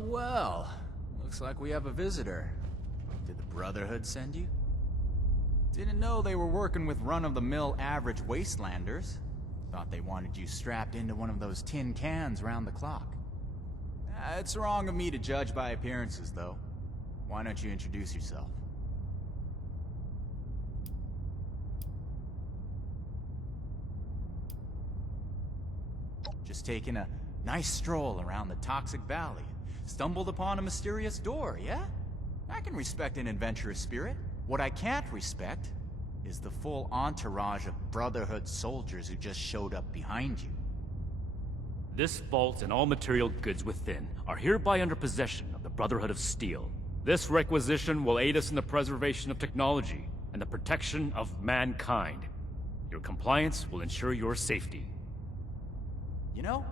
Well, looks like we have a visitor. Did the Brotherhood send you? Didn't know they were working with run-of-the-mill average wastelanders. Thought they wanted you strapped into one of those tin cans round the clock. It's wrong of me to judge by appearances, though. Why don't you introduce yourself? Just taking a nice stroll around the toxic valley. Stumbled upon a mysterious door, yeah? I can respect an adventurous spirit. What I can't respect is the full entourage of Brotherhood soldiers who just showed up behind you. This vault and all material goods within are hereby under possession of the Brotherhood of Steel. This requisition will aid us in the preservation of technology and the protection of mankind. Your compliance will ensure your safety. You know,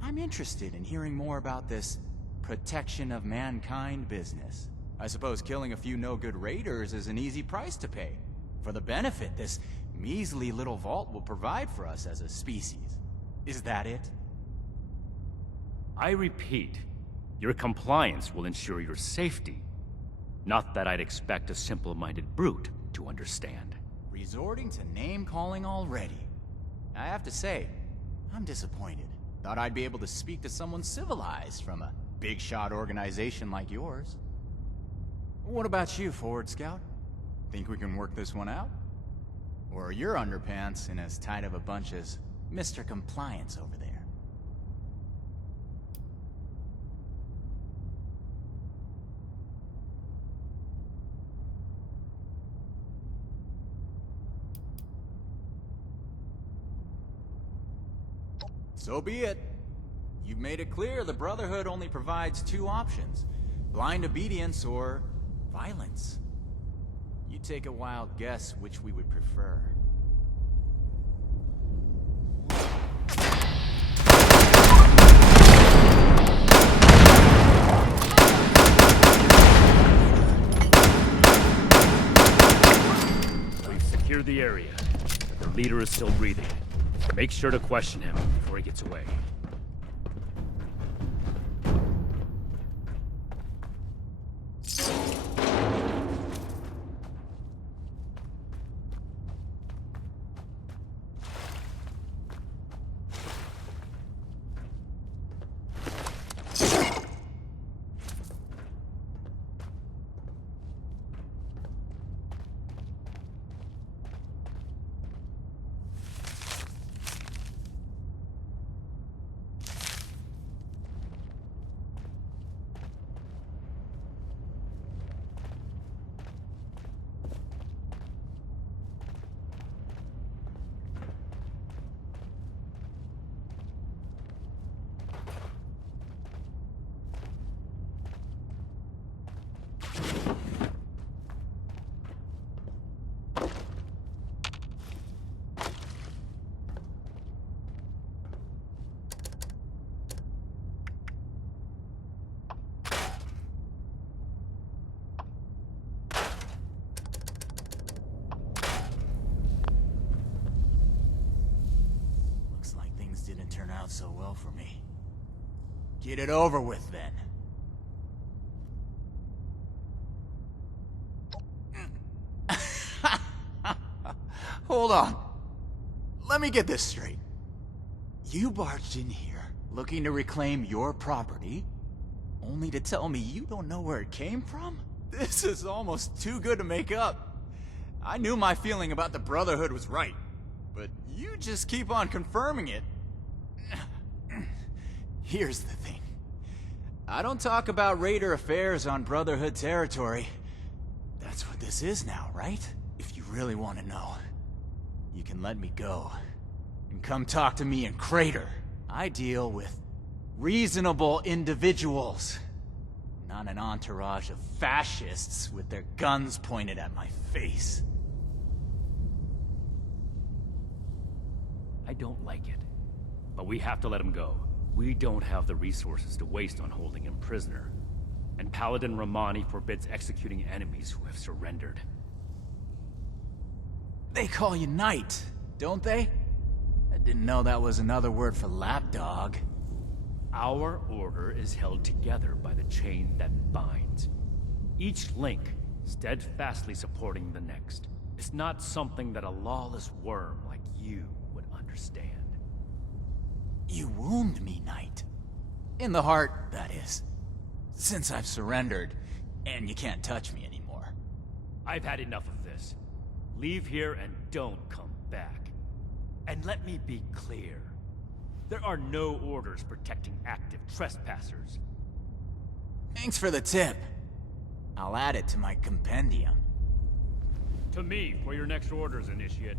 I'm interested in hearing more about this protection of mankind business. I suppose killing a few no-good raiders is an easy price to pay for the benefit this measly little vault will provide for us as a species. Is that it? I repeat, your compliance will ensure your safety. Not that I'd expect a simple-minded brute to understand. Resorting to name-calling already. I have to say, I'm disappointed. Thought I'd be able to speak to someone civilized from a big-shot organization like yours. What about you, Forward Scout? Think we can work this one out? Or are your underpants in as tight of a bunch as Mr. Compliance over there? So be it. You've made it clear the Brotherhood only provides two options: blind obedience or violence. You take a wild guess which we would prefer. We've secured the area, but their leader is still breathing. Make sure to question him before he gets away. Didn't turn out so well for me. Get it over with, then. Hold on. Let me get this straight. You barged in here, looking to reclaim your property, only to tell me you don't know where it came from? This is almost too good to make up. I knew my feeling about the Brotherhood was right, but you just keep on confirming it. Here's the thing. I don't talk about Raider affairs on Brotherhood territory. That's what this is now, right? If you really want to know, you can let me go and come talk to me in Crater. I deal with reasonable individuals, not an entourage of fascists with their guns pointed at my face. I don't like it, but we have to let him go. We don't have the resources to waste on holding him prisoner. And Paladin Romani forbids executing enemies who have surrendered. They call you Knight, don't they? I didn't know that was another word for lapdog. Our order is held together by the chain that binds. Each link steadfastly supporting the next. It's not something that a lawless worm like you would understand. You wound me, Knight. In the heart, that is. Since I've surrendered, and you can't touch me anymore. I've had enough of this. Leave here and don't come back. And let me be clear. There are no orders protecting active trespassers. Thanks for the tip. I'll add it to my compendium. To me for your next orders, Initiate.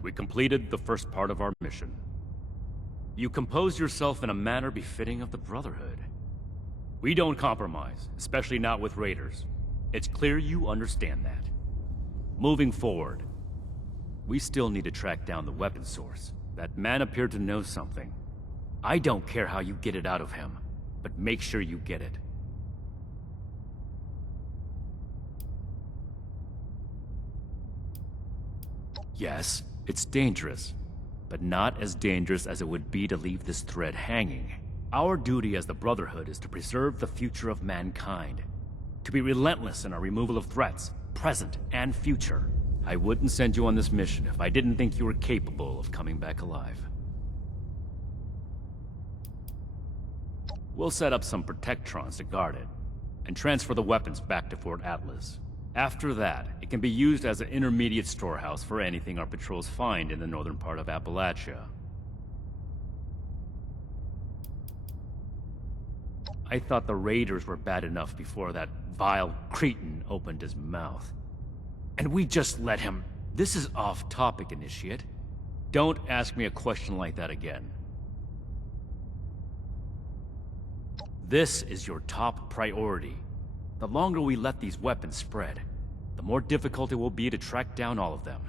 We completed the first part of our mission. You composed yourself in a manner befitting of the Brotherhood. We don't compromise, especially not with raiders. It's clear you understand that. Moving forward, we still need to track down the weapon source. That man appeared to know something. I don't care how you get it out of him, but make sure you get it. Yes, it's dangerous, but not as dangerous as it would be to leave this thread hanging. Our duty as the Brotherhood is to preserve the future of mankind, to be relentless in our removal of threats, present and future. I wouldn't send you on this mission if I didn't think you were capable of coming back alive. We'll set up some Protectrons to guard it, and transfer the weapons back to Fort Atlas. After that, it can be used as an intermediate storehouse for anything our patrols find in the northern part of Appalachia. I thought the raiders were bad enough before that vile cretin opened his mouth. And we just let him... This is off topic, Initiate. Don't ask me a question like that again. This is your top priority. The longer we let these weapons spread, the more difficult it will be to track down all of them.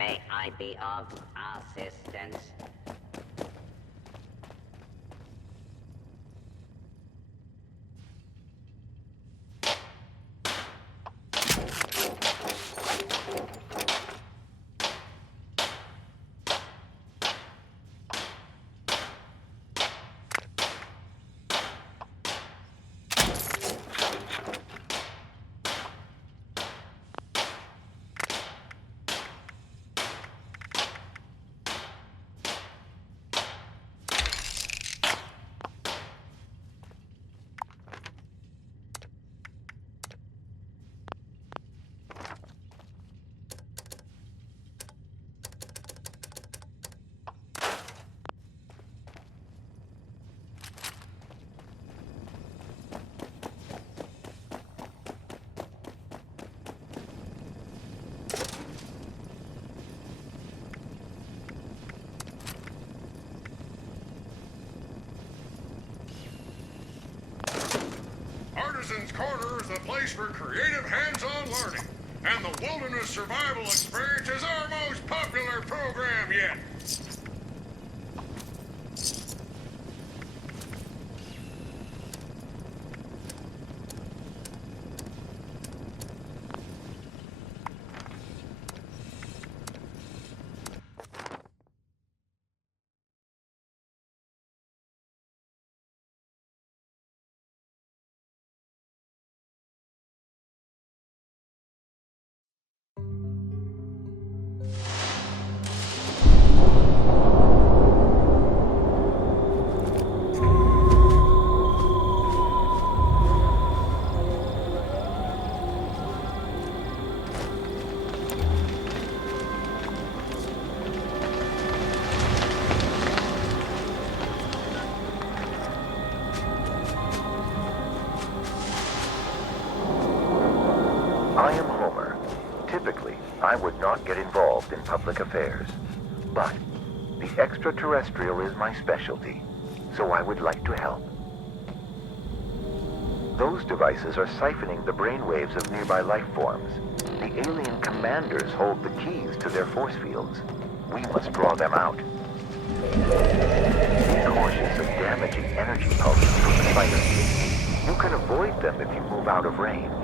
May I be of assistance? place for creative hands-on learning. And the Wilderness Survival Experience is our most popular program yet. I am Homer. Typically, I would not get involved in public affairs. But the extraterrestrial is my specialty, so I would like to help. Those devices are siphoning the brainwaves of nearby life forms. The alien commanders hold the keys to their force fields. We must draw them out. Be cautious of damaging energy pulses from the fighter. You can avoid them if you move out of range.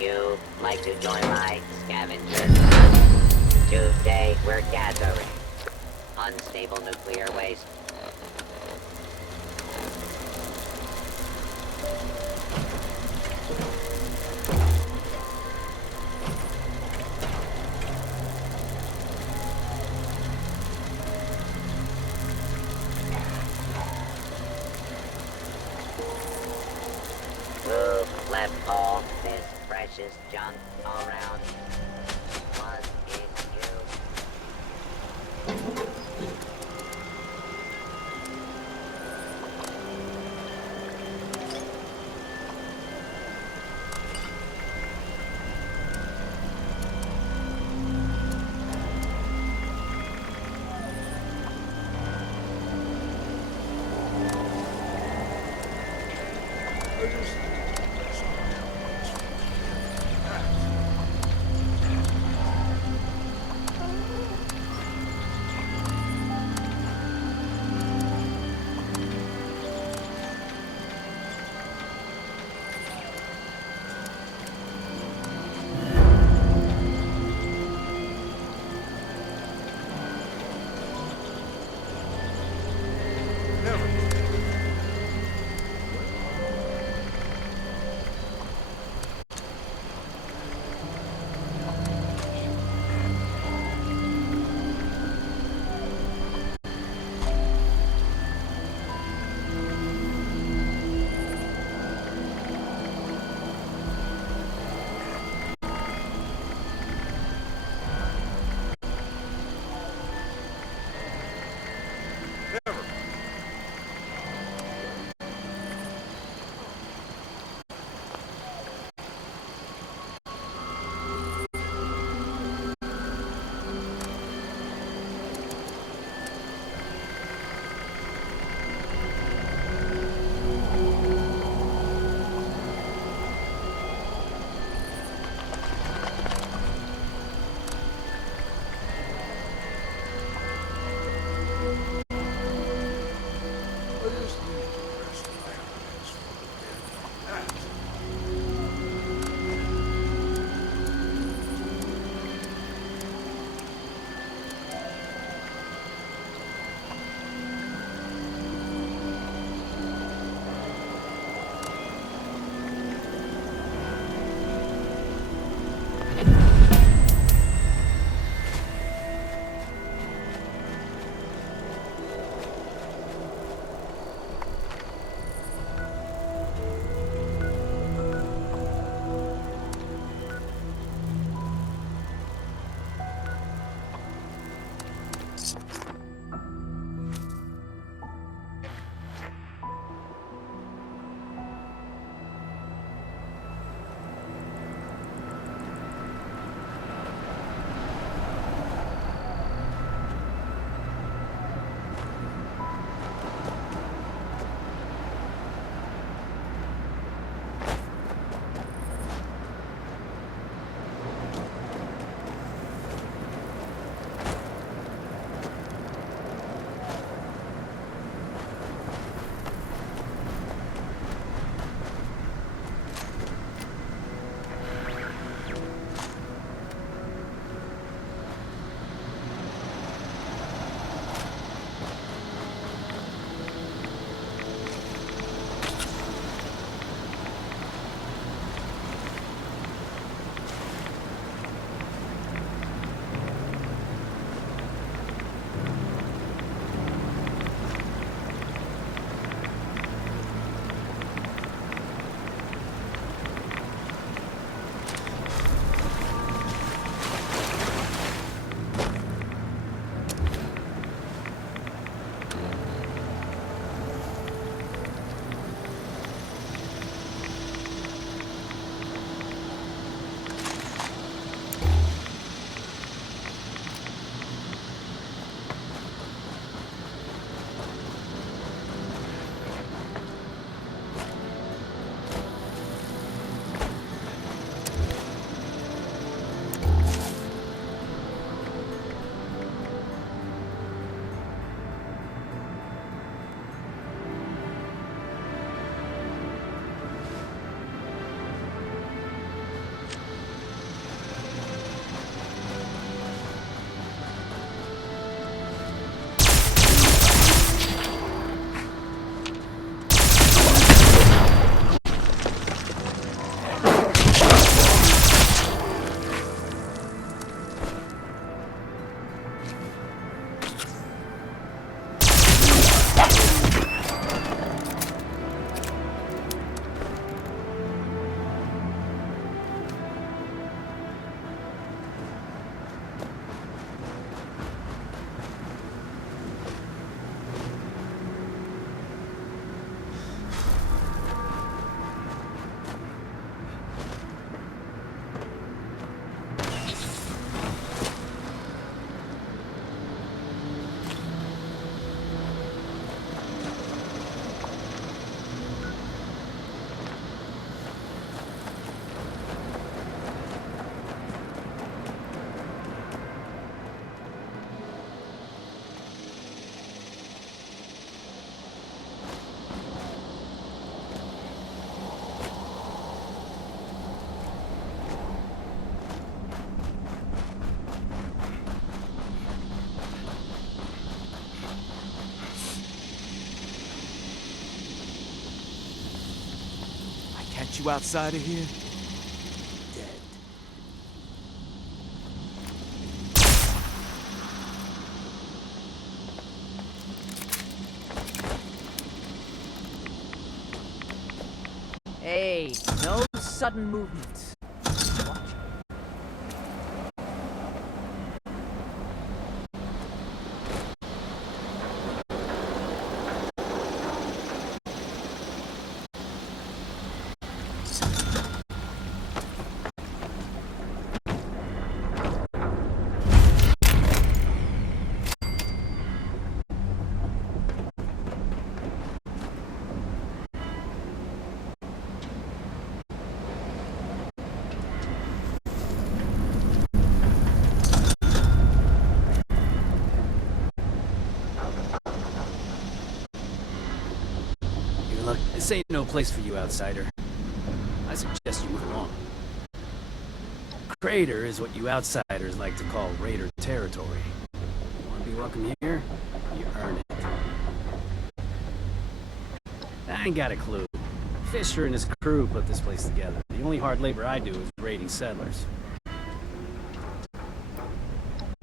you like to join my scavengers hunt? Today we're gathering unstable nuclear waste. Who left all this precious junk around? Was it you? get you outside of here? Dead. Hey, no sudden movements. Watch. Look, this ain't no place for you, outsider. I suggest you move along. Crater is what you outsiders like to call raider territory. You want to be welcome here? You earn it. I ain't got a clue. Fisher and his crew put this place together. The only hard labor I do is raiding settlers.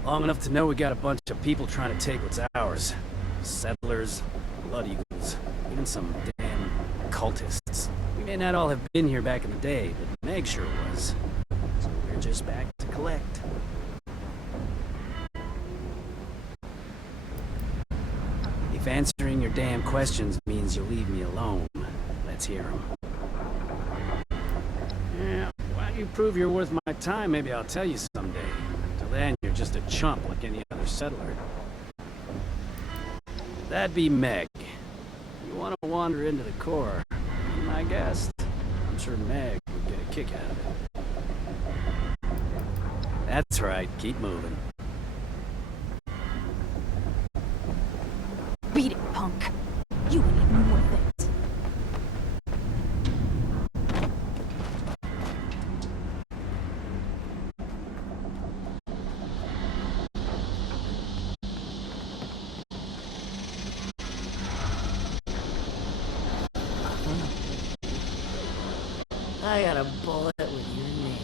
Long enough to know we got a bunch of people trying to take what's ours. Settlers, blood eagles, even some damn cultists. We may not all have been here back in the day, but Meg sure was. So we're just back to collect. If answering your damn questions means you leave me alone, let's hear them. Yeah, why don't you prove you're worth my time? Maybe I'll tell you someday. Till then, you're just a chump like any other settler. That'd be Meg. You want to wander into the core, be my guest. I'm sure Meg would get a kick out of it. That's right, keep moving. Beat it, punk. You ain't even worth it. I got a bullet with your name.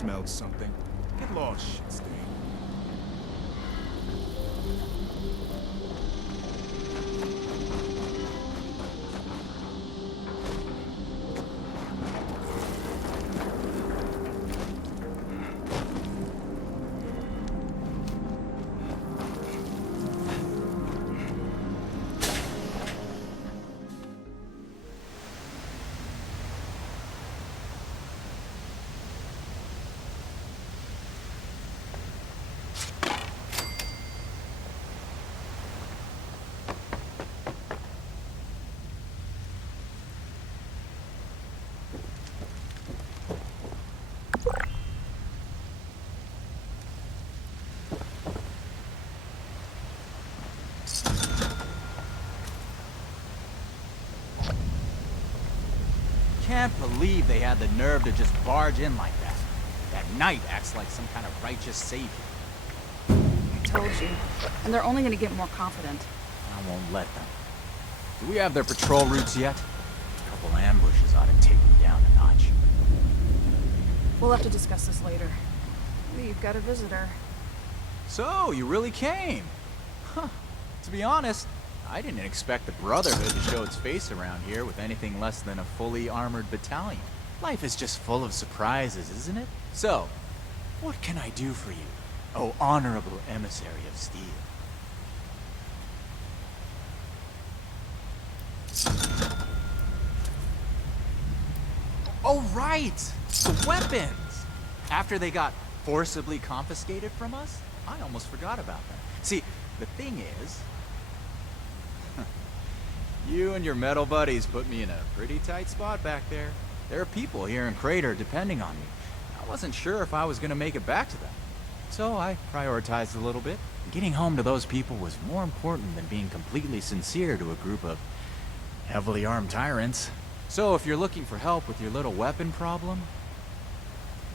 smelled something. Get lost, shit stain. Can't believe they had the nerve to just barge in like that. That knight acts like some kind of righteous savior. I told you. And they're only gonna get more confident. I won't let them. Do we have their patrol routes yet? A couple ambushes ought to take them down a notch. We'll have to discuss this later. We've got a visitor. So, you really came? Huh. To be honest, I didn't expect the Brotherhood to show its face around here with anything less than a fully armored battalion. Life is just full of surprises, isn't it? So, what can I do for you, oh honorable emissary of steel? Oh, right! The weapons! After they got forcibly confiscated from us, I almost forgot about them. See, the thing is, you and your metal buddies put me in a pretty tight spot back there. There are people here in Crater depending on me. I wasn't sure if I was going to make it back to them. So I prioritized a little bit. Getting home to those people was more important than being completely sincere to a group of heavily armed tyrants. So if you're looking for help with your little weapon problem,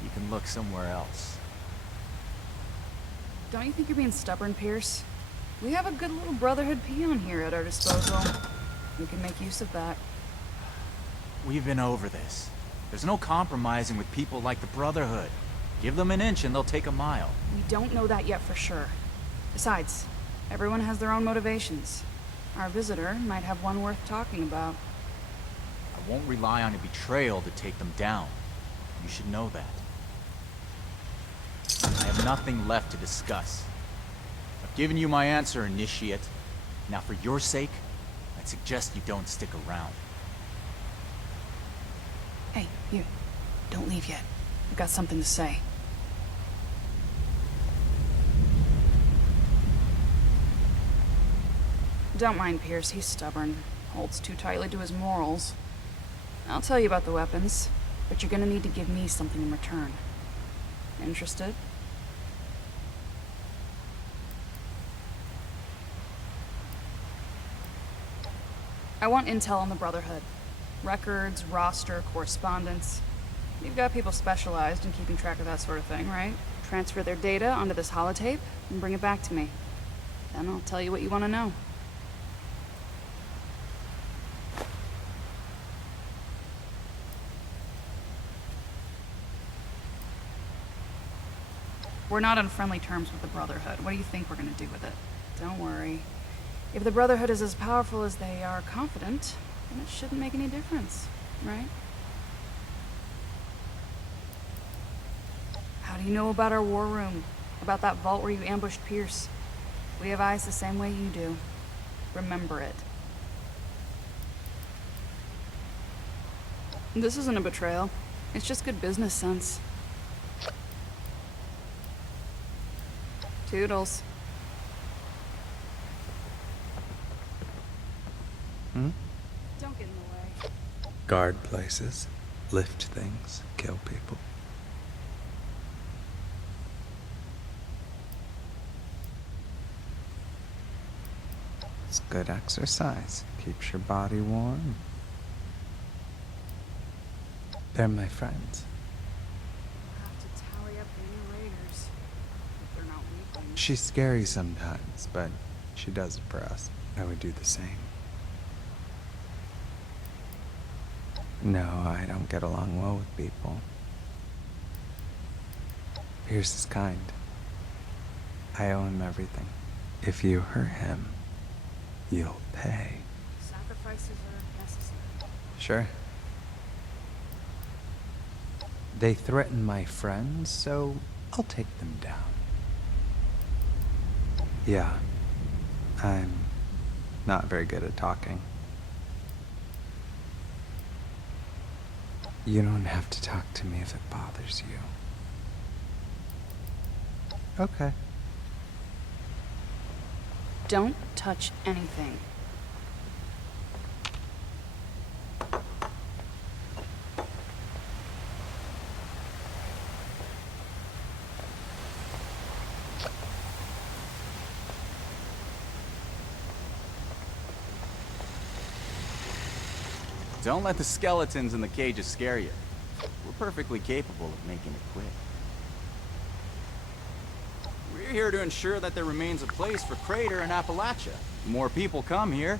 you can look somewhere else. Don't you think you're being stubborn, Pierce? We have a good little Brotherhood peon here at our disposal. We can make use of that. We've been over this. There's no compromising with people like the Brotherhood. Give them an inch and they'll take a mile. We don't know that yet for sure. Besides, everyone has their own motivations. Our visitor might have one worth talking about. I won't rely on a betrayal to take them down. You should know that. I have nothing left to discuss. I've given you my answer, Initiate. Now for your sake, I'd suggest you don't stick around. Hey, you. Don't leave yet. I've got something to say. Don't mind Pierce, he's stubborn. Holds too tightly to his morals. I'll tell you about the weapons, but you're gonna need to give me something in return. Interested? I want intel on the Brotherhood. Records, roster, correspondence. You've got people specialized in keeping track of that sort of thing, right? Transfer their data onto this holotape and bring it back to me. Then I'll tell you what you want to know. We're not on friendly terms with the Brotherhood. What do you think we're gonna do with it? Don't worry. If the Brotherhood is as powerful as they are confident, then it shouldn't make any difference, right? How do you know about our war room? About that vault where you ambushed Pierce? We have eyes the same way you do. Remember it. This isn't a betrayal. It's just good business sense. Toodles. Don't get in the way. Guard places, lift things, kill people. It's good exercise. Keeps your body warm. They're my friends. We'll have to tally up the new raiders. If they're not weakened. She's scary sometimes, but she does it for us. I would do the same. No, I don't get along well with people. Pierce is kind. I owe him everything. If you hurt him, you'll pay. Sacrifices are necessary. Sure. They threaten my friends, so I'll take them down. Yeah, I'm not very good at talking. You don't have to talk to me if it bothers you. Okay. Don't touch anything. Don't let the skeletons in the cages scare you. We're perfectly capable of making it quick. We're here to ensure that there remains a place for Crater in Appalachia. The more people come here,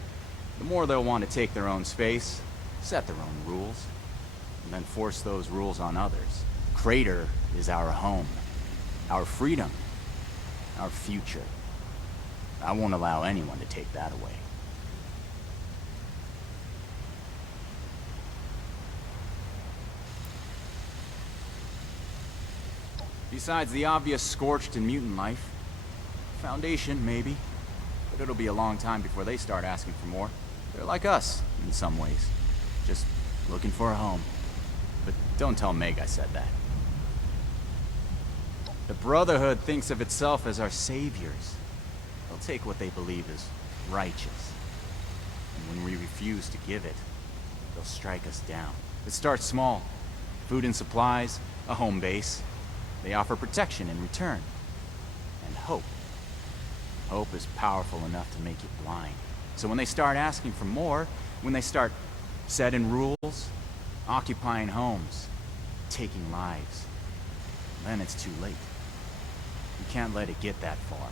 the more they'll want to take their own space, set their own rules, and then force those rules on others. Crater is our home, our freedom, our future. I won't allow anyone to take that away. Besides the obvious scorched and mutant life, Foundation, maybe. But it'll be a long time before they start asking for more. They're like us, in some ways. Just looking for a home. But don't tell Meg I said that. The Brotherhood thinks of itself as our saviors. They'll take what they believe is righteous. And when we refuse to give it, they'll strike us down. It starts small. Food and supplies, a home base. They offer protection in return. And hope. Hope is powerful enough to make you blind. So when they start asking for more, when they start setting rules, occupying homes, taking lives, then it's too late. You can't let it get that far.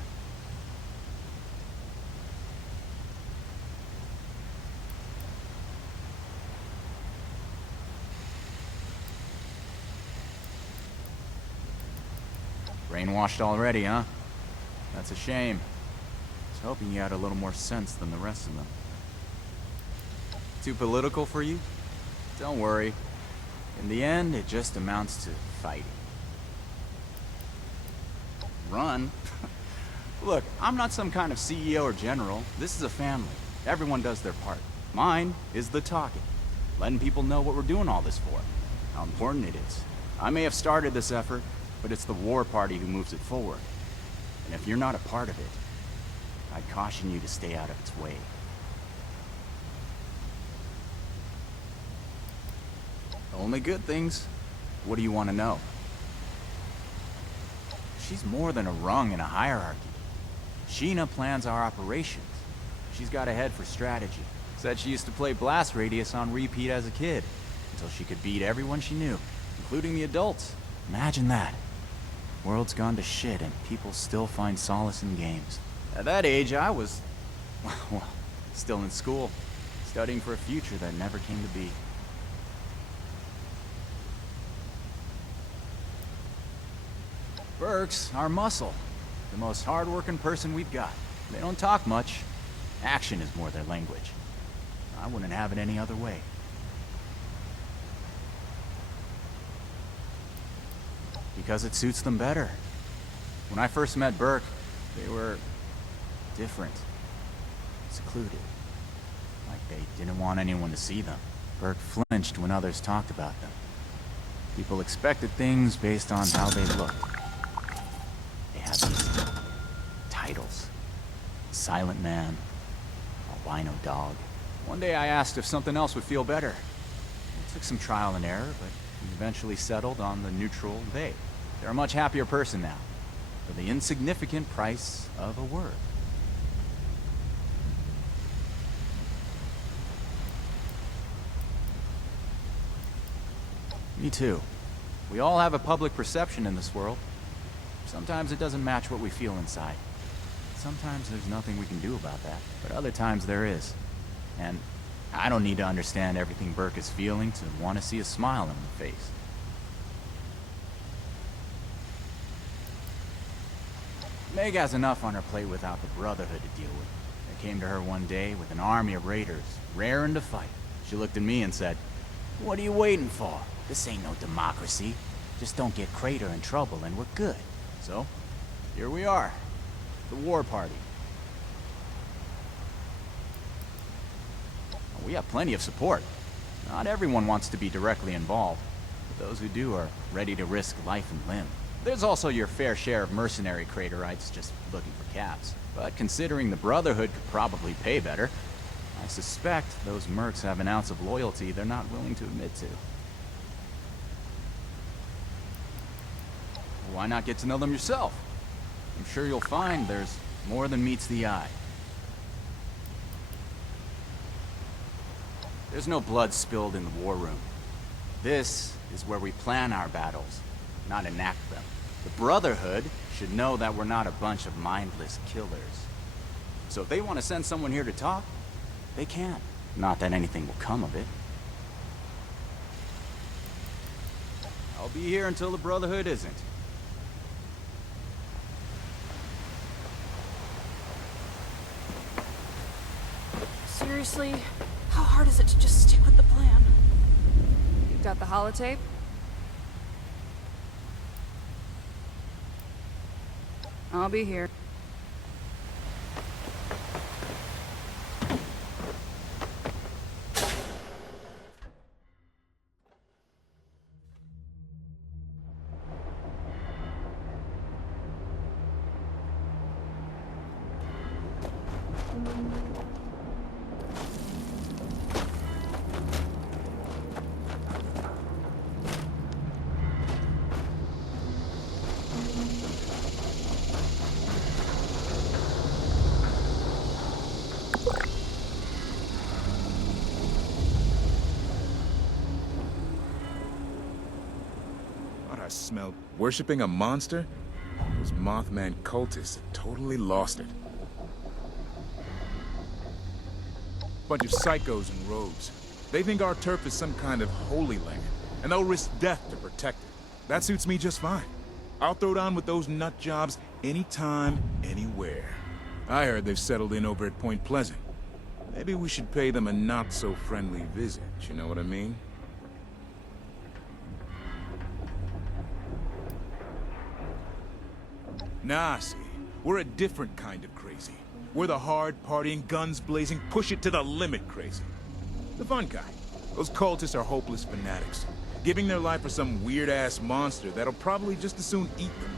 Brainwashed already, huh? That's a shame. I was hoping you had a little more sense than the rest of them. Too political for you? Don't worry. In the end, it just amounts to fighting. Run? Look, I'm not some kind of CEO or general. This is a family. Everyone does their part. Mine is the talking. Letting people know what we're doing all this for. How important it is. I may have started this effort, but it's the war party who moves it forward. And if you're not a part of it, I'd caution you to stay out of its way. Only good things. What do you want to know? She's more than a rung in a hierarchy. Sheena plans our operations. She's got a head for strategy. Said she used to play Blast Radius on repeat as a kid, until she could beat everyone she knew, including the adults. Imagine that. World's gone to shit and people still find solace in games. At that age, I was, well, still in school, studying for a future that never came to be. Burke's our muscle, the most hard-working person we've got. They don't talk much. Action is more their language. I wouldn't have it any other way. Because it suits them better. When I first met Burke, they were different. Secluded. Like they didn't want anyone to see them. Burke flinched when others talked about them. People expected things based on how they looked. They had these titles. Silent Man, albino dog. One day I asked if something else would feel better. It took some trial and error, but we eventually settled on the neutral they. They're a much happier person now, for the insignificant price of a word. Me too. We all have a public perception in this world. Sometimes it doesn't match what we feel inside. Sometimes there's nothing we can do about that, but other times there is. And I don't need to understand everything Burke is feeling to want to see a smile on her face. Meg has enough on her plate without the Brotherhood to deal with. They came to her one day with an army of raiders, raring to fight. She looked at me and said, "What are you waiting for? This ain't no democracy. Just don't get Crater in trouble and we're good." So, here we are. The war party. We have plenty of support. Not everyone wants to be directly involved, but those who do are ready to risk life and limb. There's also your fair share of mercenary Craterites just looking for caps. But considering the Brotherhood could probably pay better, I suspect those mercs have an ounce of loyalty they're not willing to admit to. Why not get to know them yourself? I'm sure you'll find there's more than meets the eye. There's no blood spilled in the war room. This is where we plan our battles, not enact them. The Brotherhood should know that we're not a bunch of mindless killers. So if they want to send someone here to talk, they can. Not that anything will come of it. I'll be here until the Brotherhood isn't. Seriously? How hard is it to just stick with the plan? Got the holotape? I'll be here. I smelled worshipping a monster? Those Mothman cultists totally lost it. Bunch of psychos in robes. They think our turf is some kind of holy land, and they'll risk death to protect it. That suits me just fine. I'll throw down with those nut jobs anytime, anywhere. I heard they've settled in over at Point Pleasant. Maybe we should pay them a not-so-friendly visit, you know what I mean? Nah, see, we're a different kind of crazy. We're the hard-partying, guns-blazing, push-it-to-the-limit crazy. The fun kind. Those cultists are hopeless fanatics, giving their life for some weird-ass monster that'll probably just as soon eat them.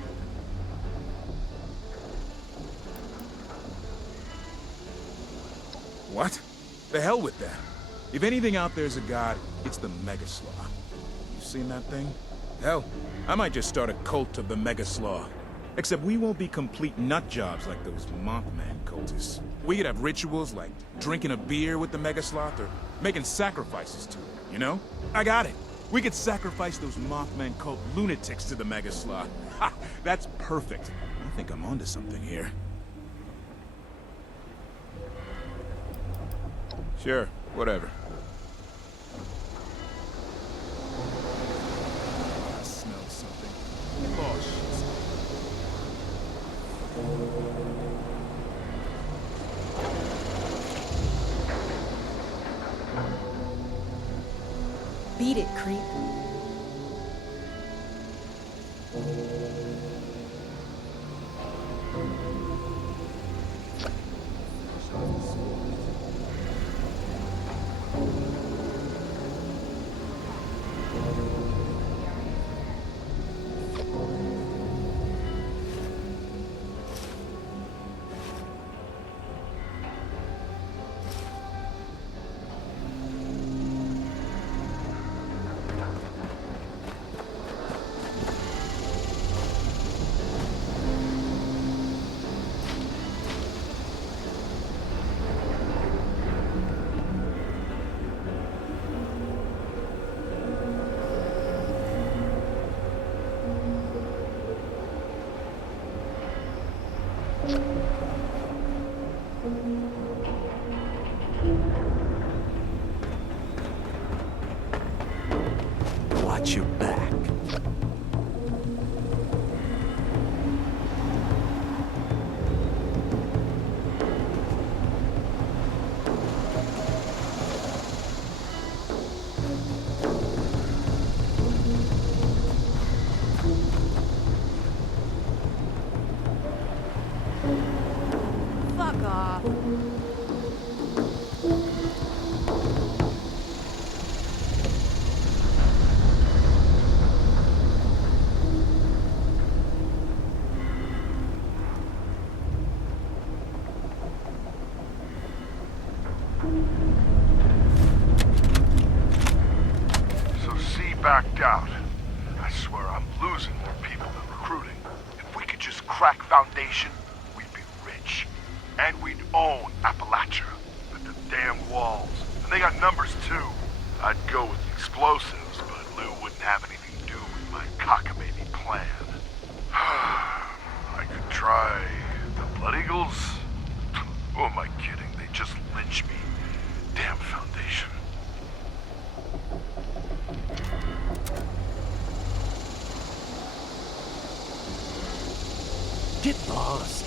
What? The hell with that. If anything out there's a god, it's the Megaslaw. You seen that thing? Hell, I might just start a cult of the Megaslaw. Except we won't be complete nut jobs like those Mothman cultists. We could have rituals like drinking a beer with the Megasloth or making sacrifices to it, you know? I got it. We could sacrifice those Mothman cult lunatics to the Megasloth. Ha! That's perfect. I think I'm onto something here. Sure, whatever. I smell something. Oh, shit. Beat it, creep. Fuck off. So C backed out. I swear I'm losing more people than recruiting. If we could just crack Foundation, we'd be rich. And we'd own Appalachia. With the damn walls. And they got numbers too. I'd go with the explosives, but Lou wouldn't have anything to do with my cockamamie plan. I could try the Blood Eagles. Who am I kidding? They just lynch me. Damn Foundation. Get lost.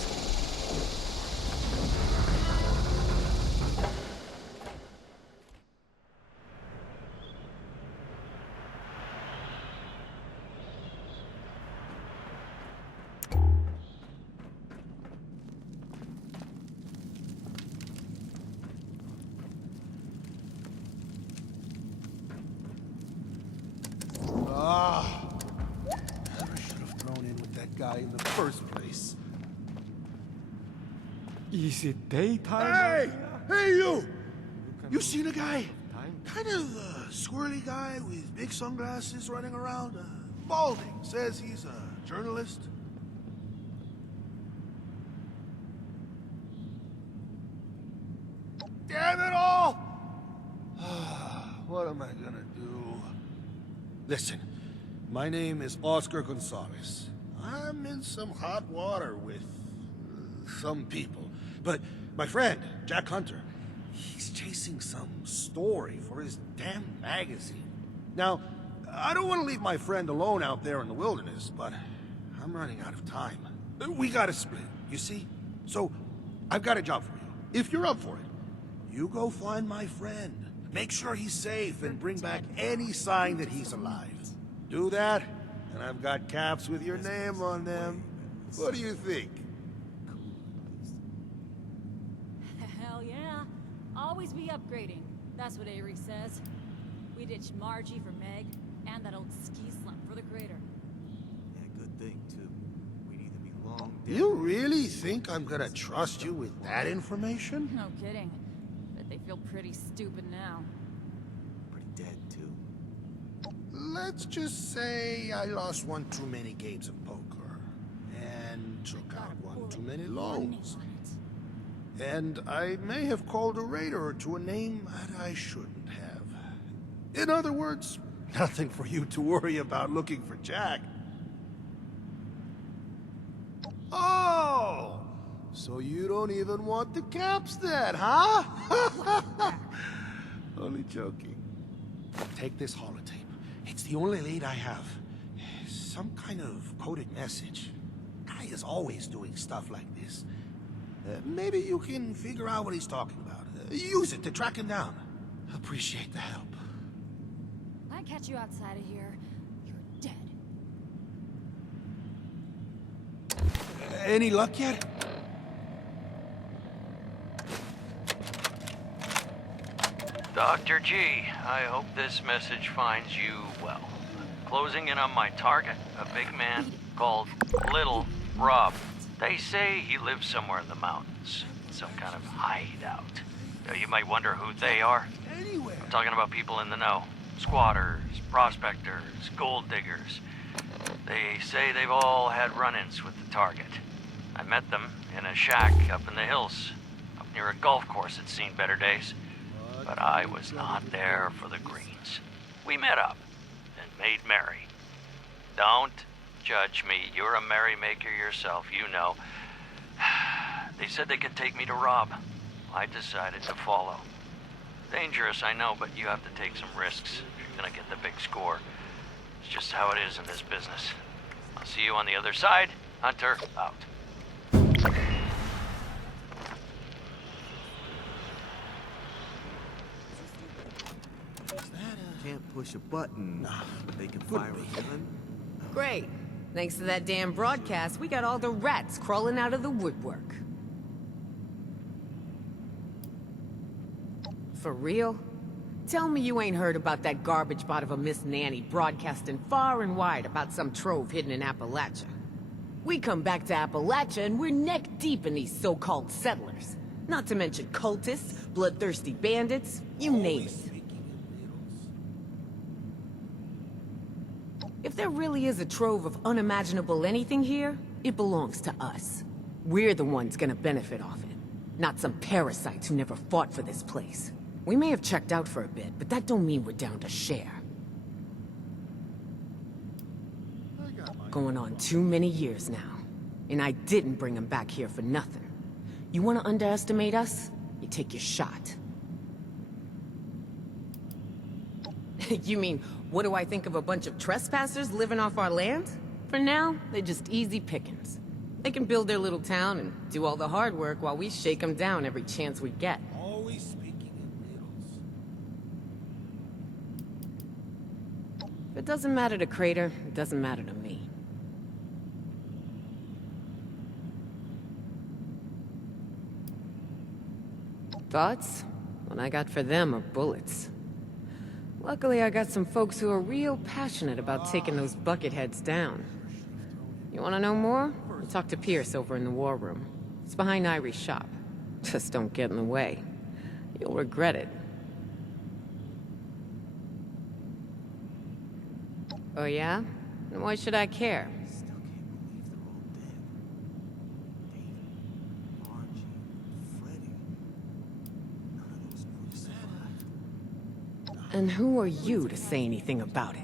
Never should have thrown in with that guy in the first place. Is it daytime? Hey! Hey, you! You seen a guy? Kind of squirrely guy with big sunglasses running around? Balding. Says he's a journalist. Damn it all! What am I gonna do? Listen, my name is Oscar Gonzalez. I'm in some hot water with some people. But my friend, Jack Hunter, he's chasing some story for his damn magazine. Now, I don't want to leave my friend alone out there in the wilderness, but I'm running out of time. We gotta split, you see? So, I've got a job for you. If you're up for it, you go find my friend. Make sure he's safe and bring back any sign that he's alive. Do that, and I've got caps with your name on them. What do you think? Hell yeah. Always be upgrading. That's what Avery says. We ditched Margie for Meg, and that old ski slump for the crater. Yeah, good thing, too. We'd either be long dead. You really think I'm gonna trust you with that information? No kidding. But they feel pretty stupid now. Pretty dead, too. Let's just say I lost one too many games of poker, and took out one too many loans. And I may have called a raider to a name that I shouldn't have. In other words, nothing for you to worry about looking for Jack. Oh! So you don't even want the caps then, huh? Only joking. Take this holotape. It's the only lead I have. Some kind of coded message. Guy is always doing stuff like this. Maybe you can figure out what he's talking about. Use it to track him down. Appreciate the help. If I catch you outside of here, you're dead. Any luck yet? Dr. G, I hope this message finds you well. Closing in on my target, a big man called Little Rob. They say he lives somewhere in the mountains, some kind of hideout. You might wonder who they are. I'm talking about people in the know. Squatters, prospectors, gold diggers. They say they've all had run-ins with the target. I met them in a shack up in the hills, up near a golf course that's seen better days. But I was not there for the greens. We met up and made merry. Don't judge me. You're a merrymaker yourself, you know. They said they could take me to Rob. I decided to follow. Dangerous, I know, but you have to take some risks if you're gonna get the big score. It's just how it is in this business. I'll see you on the other side. Hunter, out. Can't push a button. They can fire a gun. Great. Thanks to that damn broadcast, we got all the rats crawling out of the woodwork. For real? Tell me you ain't heard about that garbage bot of a Miss Nanny broadcasting far and wide about some trove hidden in Appalachia. We come back to Appalachia and we're neck deep in these so-called settlers. Not to mention cultists, bloodthirsty bandits, you name it. If there really is a trove of unimaginable anything here, it belongs to us. We're the ones gonna benefit off it, not some parasites who never fought for this place. We may have checked out for a bit, but that don't mean we're down to share. Going on too many years now, and I didn't bring him back here for nothing. You wanna underestimate us? You take your shot. You mean, what do I think of a bunch of trespassers living off our land? For now, they're just easy pickings. They can build their little town and do all the hard work while we shake them down every chance we get. Always speaking in riddles. If it doesn't matter to Crater, it doesn't matter to me. Thoughts? What I got for them are bullets. Luckily, I got some folks who are real passionate about taking those bucketheads down. You wanna know more? We'll talk to Pierce over in the war room. It's behind Irie's shop. Just don't get in the way. You'll regret it. Oh yeah? And why should I care? Still can't believe they're all dead. David, Margie, Freddy. None of those boys survived. And who are you to say anything about it?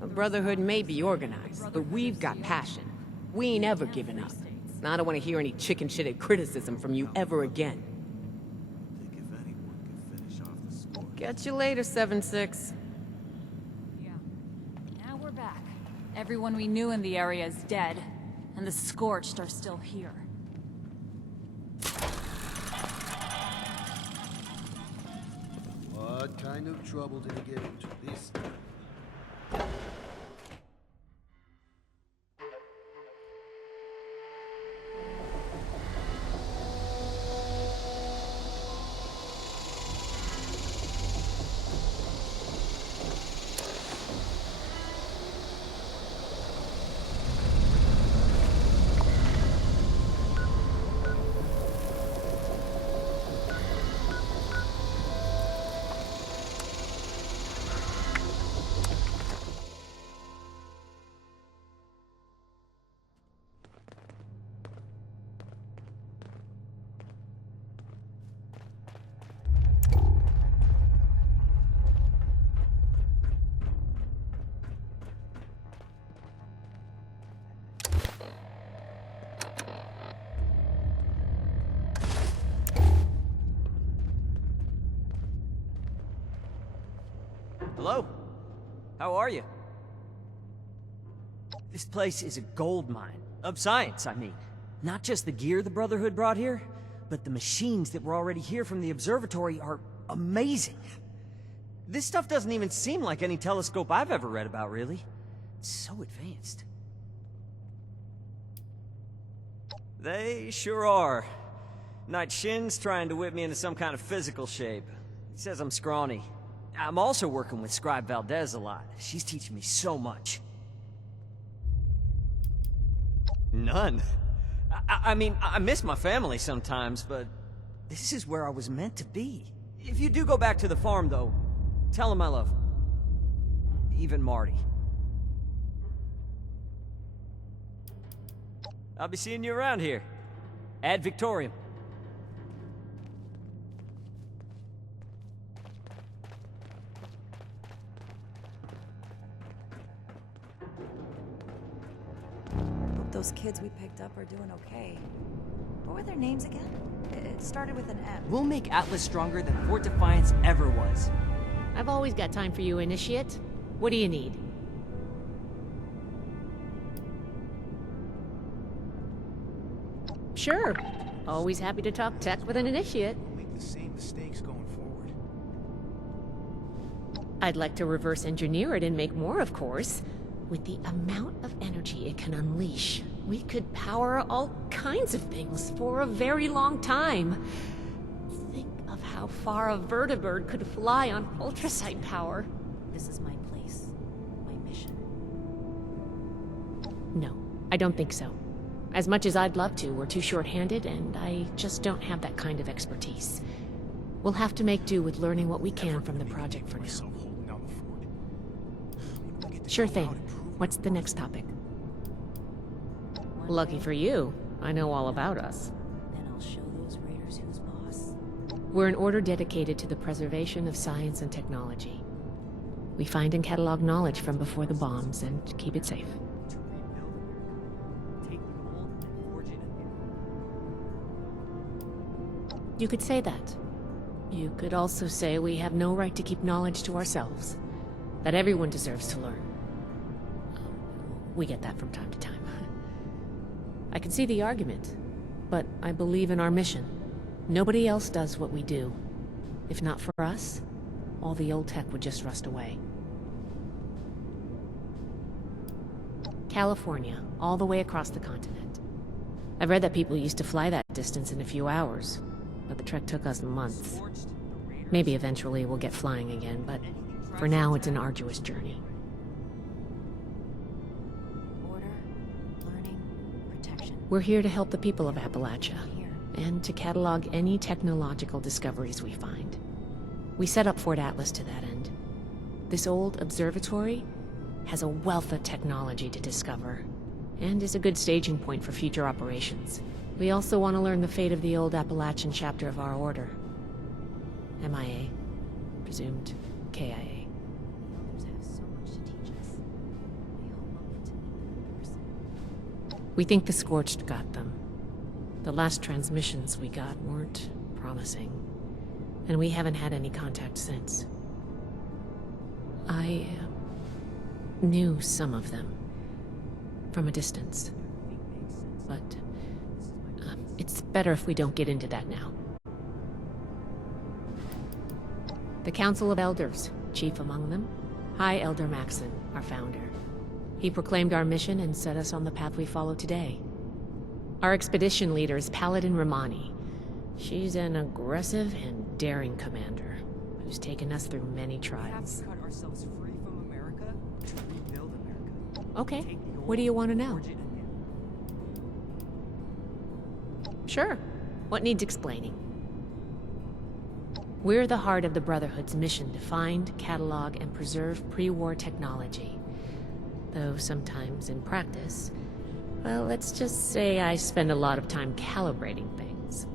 The Brotherhood may be organized, but we've got passion. We ain't ever giving up. And I don't want to hear any chicken-shitted criticism from you ever again. I think if anyone could finish off the score. Catch you later, 7-6. Yeah. Now we're back. Everyone we knew in the area is dead, and the Scorched are still here. What kind of trouble did he get into this time? Hello? How are you? This place is a gold mine. Of science, I mean. Not just the gear the Brotherhood brought here, but the machines that were already here from the observatory are amazing. This stuff doesn't even seem like any telescope I've ever read about, really. It's so advanced. They sure are. Knight Shin's trying to whip me into some kind of physical shape. He says I'm scrawny. I'm also working with Scribe Valdez a lot. She's teaching me so much. None. I mean, I miss my family sometimes, but this is where I was meant to be. If you do go back to the farm, though, tell him I love him. Even Marty. I'll be seeing you around here. Ad Victoriam. Those kids we picked up are doing okay. What were their names again? It started with an M. We'll make Atlas stronger than Fort Defiance ever was. I've always got time for you, Initiate. What do you need? Sure. Always happy to talk tech with an Initiate. We'll make the same mistakes going forward. I'd like to reverse engineer it and make more, of course. With the amount of energy it can unleash, we could power all kinds of things for a very long time. Think of how how far a vertibird could fly on ultrasight power. This is my place. My mission. No, I don't think so. As much as I'd love to, we're too short-handed, and I just don't have that kind of expertise. We'll have to make do with learning what we can from the project for now. Sure thing. What's the next topic? Lucky for you, I know all about us. Then I'll show those raiders who's boss. We're an order dedicated to the preservation of science and technology. We find and catalog knowledge from before the bombs and keep it safe. You could say that. You could also say we have no right to keep knowledge to ourselves. That everyone deserves to learn. We get that from time to time. I can see the argument, but I believe in our mission. Nobody else does what we do. If not for us, all the old tech would just rust away. California, all the way across the continent. I've read that people used to fly that distance in a few hours, but the trek took us months. Maybe eventually we'll get flying again, but for now it's an arduous journey. Order, learning, protection. We're here to help the people of Appalachia, and to catalog any technological discoveries we find. We set up Fort Atlas to that end. This old observatory has a wealth of technology to discover, and is a good staging point for future operations. We also want to learn the fate of the old Appalachian chapter of our order. MIA. Presumed KIA. Others have so much to teach us. I hope I'll get to meet them in person. We think the Scorched got them. The last transmissions we got weren't promising, and we haven't had any contact since. I knew some of them from a distance, but it's better if we don't get into that now. The Council of Elders, chief among them, High Elder Maxon, our founder. He proclaimed our mission and set us on the path we follow today. Our expedition leader is Paladin Romani. She's an aggressive and daring commander who's taken us through many trials. We have to cut ourselves free from America to rebuild America. Okay, what do you want to know? Sure. What needs explaining? We're the heart of the Brotherhood's mission to find, catalog, and preserve pre-war technology. Though sometimes in practice, well, let's just say I spend a lot of time calibrating things.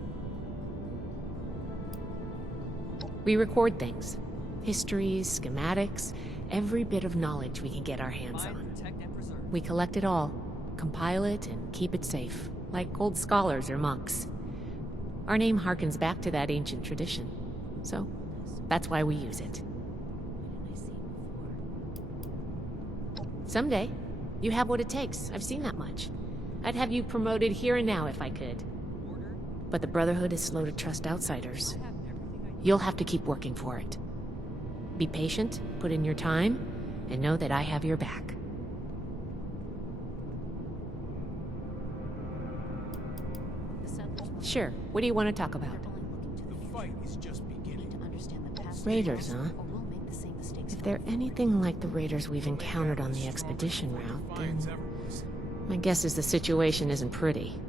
We record things. Histories, schematics, every bit of knowledge we can get our hands on. We collect it all, compile it, and keep it safe, like old scholars or monks. Our name harkens back to that ancient tradition, so that's why we use it. Someday, you have what it takes. I've seen that much. I'd have you promoted here and now if I could. But the Brotherhood is slow to trust outsiders. You'll have to keep working for it. Be patient, put in your time, and know that I have your back. Sure. What do you want to talk about? The fight is just beginning. Raiders, huh? If they're anything like the raiders we've encountered on the expedition route, then my guess is the situation isn't pretty.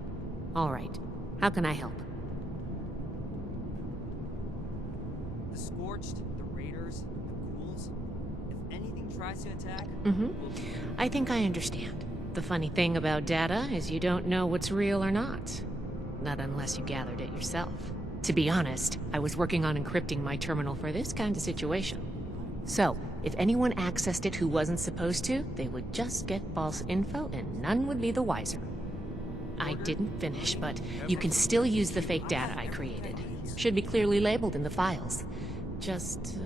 All right. How can I help? The Scorched, the Raiders, the Ghouls. If anything tries to attack... I think I understand. The funny thing about data is you don't know what's real or not. Not unless you gathered it yourself. To be honest, I was working on encrypting my terminal for this kind of situation. So, if anyone accessed it who wasn't supposed to, they would just get false info and none would be the wiser. I didn't finish, but you can still use the fake data I created. Should be clearly labeled in the files. Just,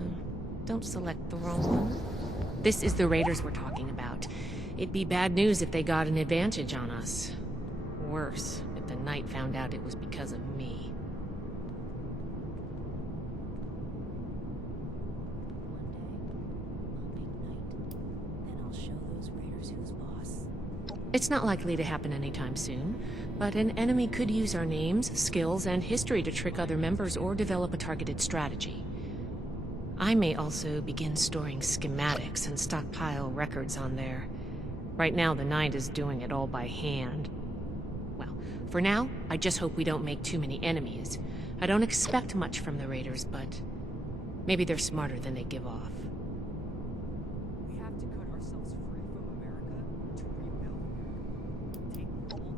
don't select the wrong one. This is the raiders we're talking about. It'd be bad news if they got an advantage on us. Worse, if the Knight found out it was because of me. It's not likely to happen anytime soon, but an enemy could use our names, skills, and history to trick other members or develop a targeted strategy. I may also begin storing schematics and stockpile records on there. Right now, the Knight is doing it all by hand. Well, for now, I just hope we don't make too many enemies. I don't expect much from the Raiders, but maybe they're smarter than they give off. We have to cut ourselves free from America to rebuild.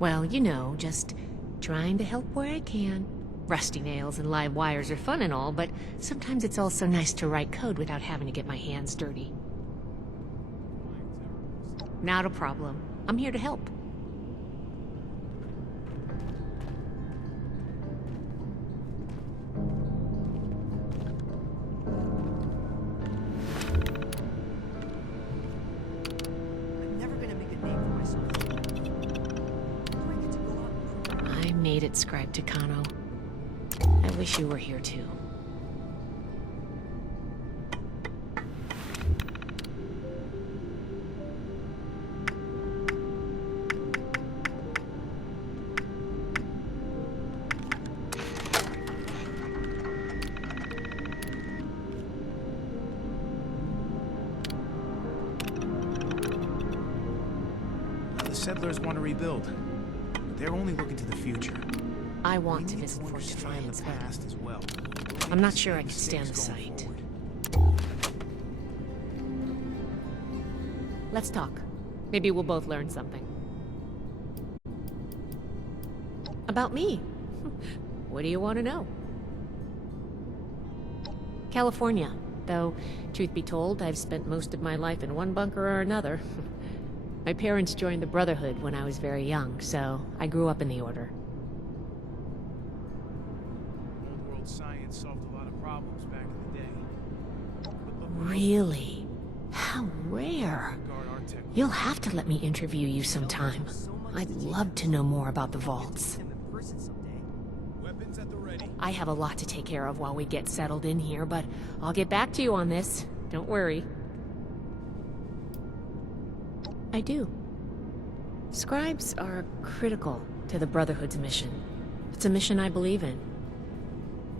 Well, you know, just trying to help where I can. Rusty nails and live wires are fun and all, but sometimes it's also nice to write code without having to get my hands dirty. Not a problem. I'm here to help. I'm never gonna make a name for myself. Do I get to go out and prove I made it, Scribe Takano. I wish you were here too. The settlers want to rebuild, but they're only looking to the future. I want to We need visit Fort understand Defiance, the but past as well. I'm not sure I can stand the sight. Let's talk. Maybe we'll both learn something. About me. What do you want to know? California. Though, truth be told, I've spent most of my life in one bunker or another. My parents joined the Brotherhood when I was very young, so I grew up in the Order. Old world science solved a lot of problems back in the day. But look, Really? How rare. You'll have to let me interview you sometime. I'd love to know more about the vaults. Weapons at the ready. I have a lot to take care of while we get settled in here, but I'll get back to you on this. Don't worry. I do. Scribes are critical to the Brotherhood's mission. It's a mission I believe in.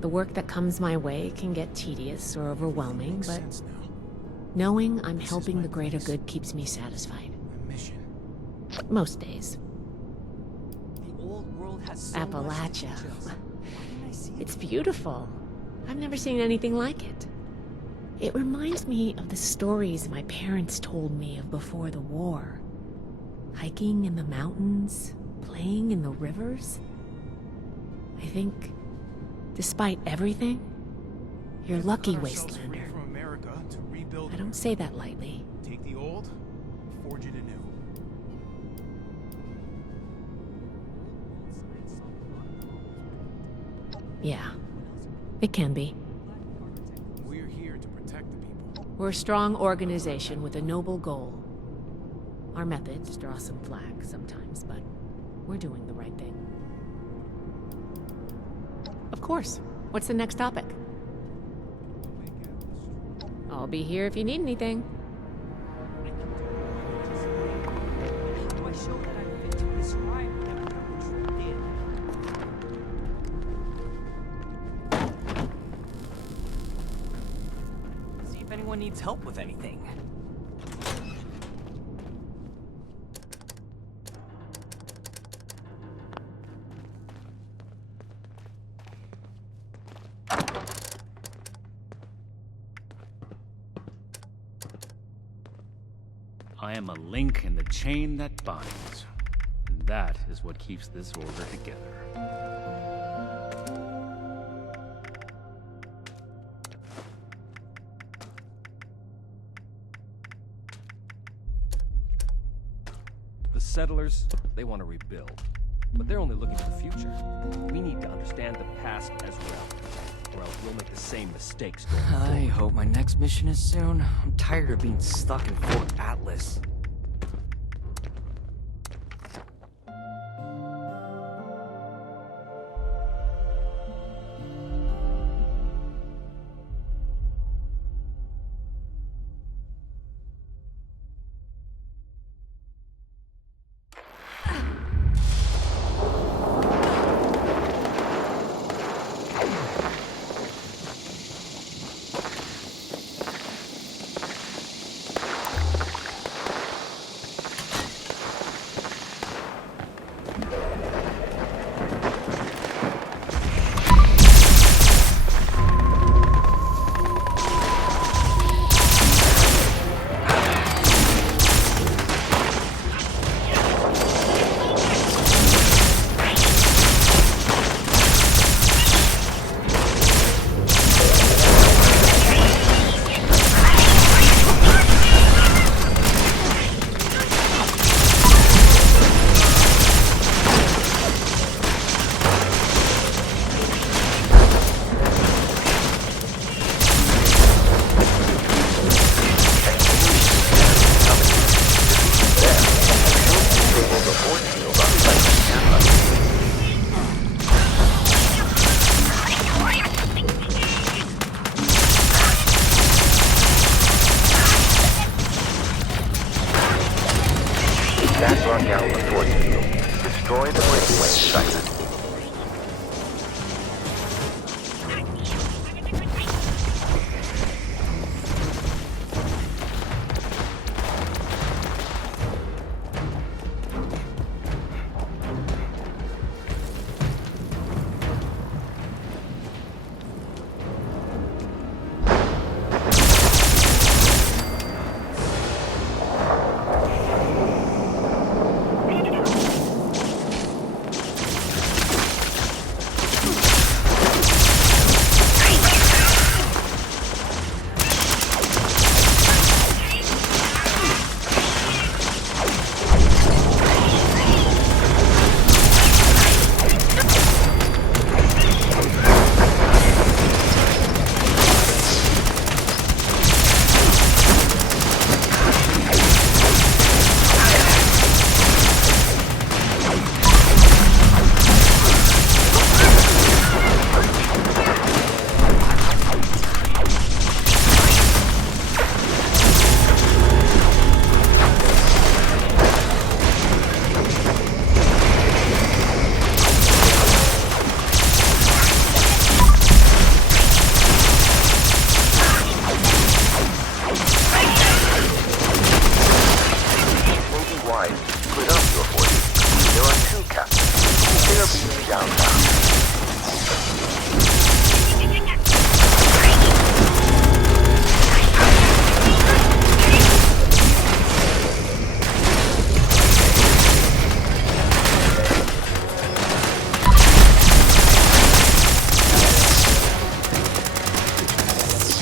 The work that comes my way can get tedious or overwhelming, but knowing I'm helping the greater good keeps me satisfied. Most days. The old world has so Appalachia. much to teach us. Why didn't I see it? It's beautiful. I've never seen anything like it. It reminds me of the stories my parents told me of before the war. Hiking in the mountains, playing in the rivers. I think, despite everything, you're lucky, Wastelander. from America to rebuild. I don't say that lightly. Take the old, forge it anew. Yeah, it can be. We're here to protect the people. We're a strong organization with a noble goal. Our methods draw some flack sometimes, but we're doing the right thing. Of course. What's the next topic? I'll be here if you need anything. How do I show that I'm fit to describe whatever the truth did? See if anyone needs help with anything. I am a link in the chain that binds. And that is what keeps this order together. The settlers, they want to rebuild. But they're only looking to the future. We need to understand the past as well, or else we'll make the same mistakes going forward. I hope my next mission is soon. I'm tired of being stuck in Fort Atlas.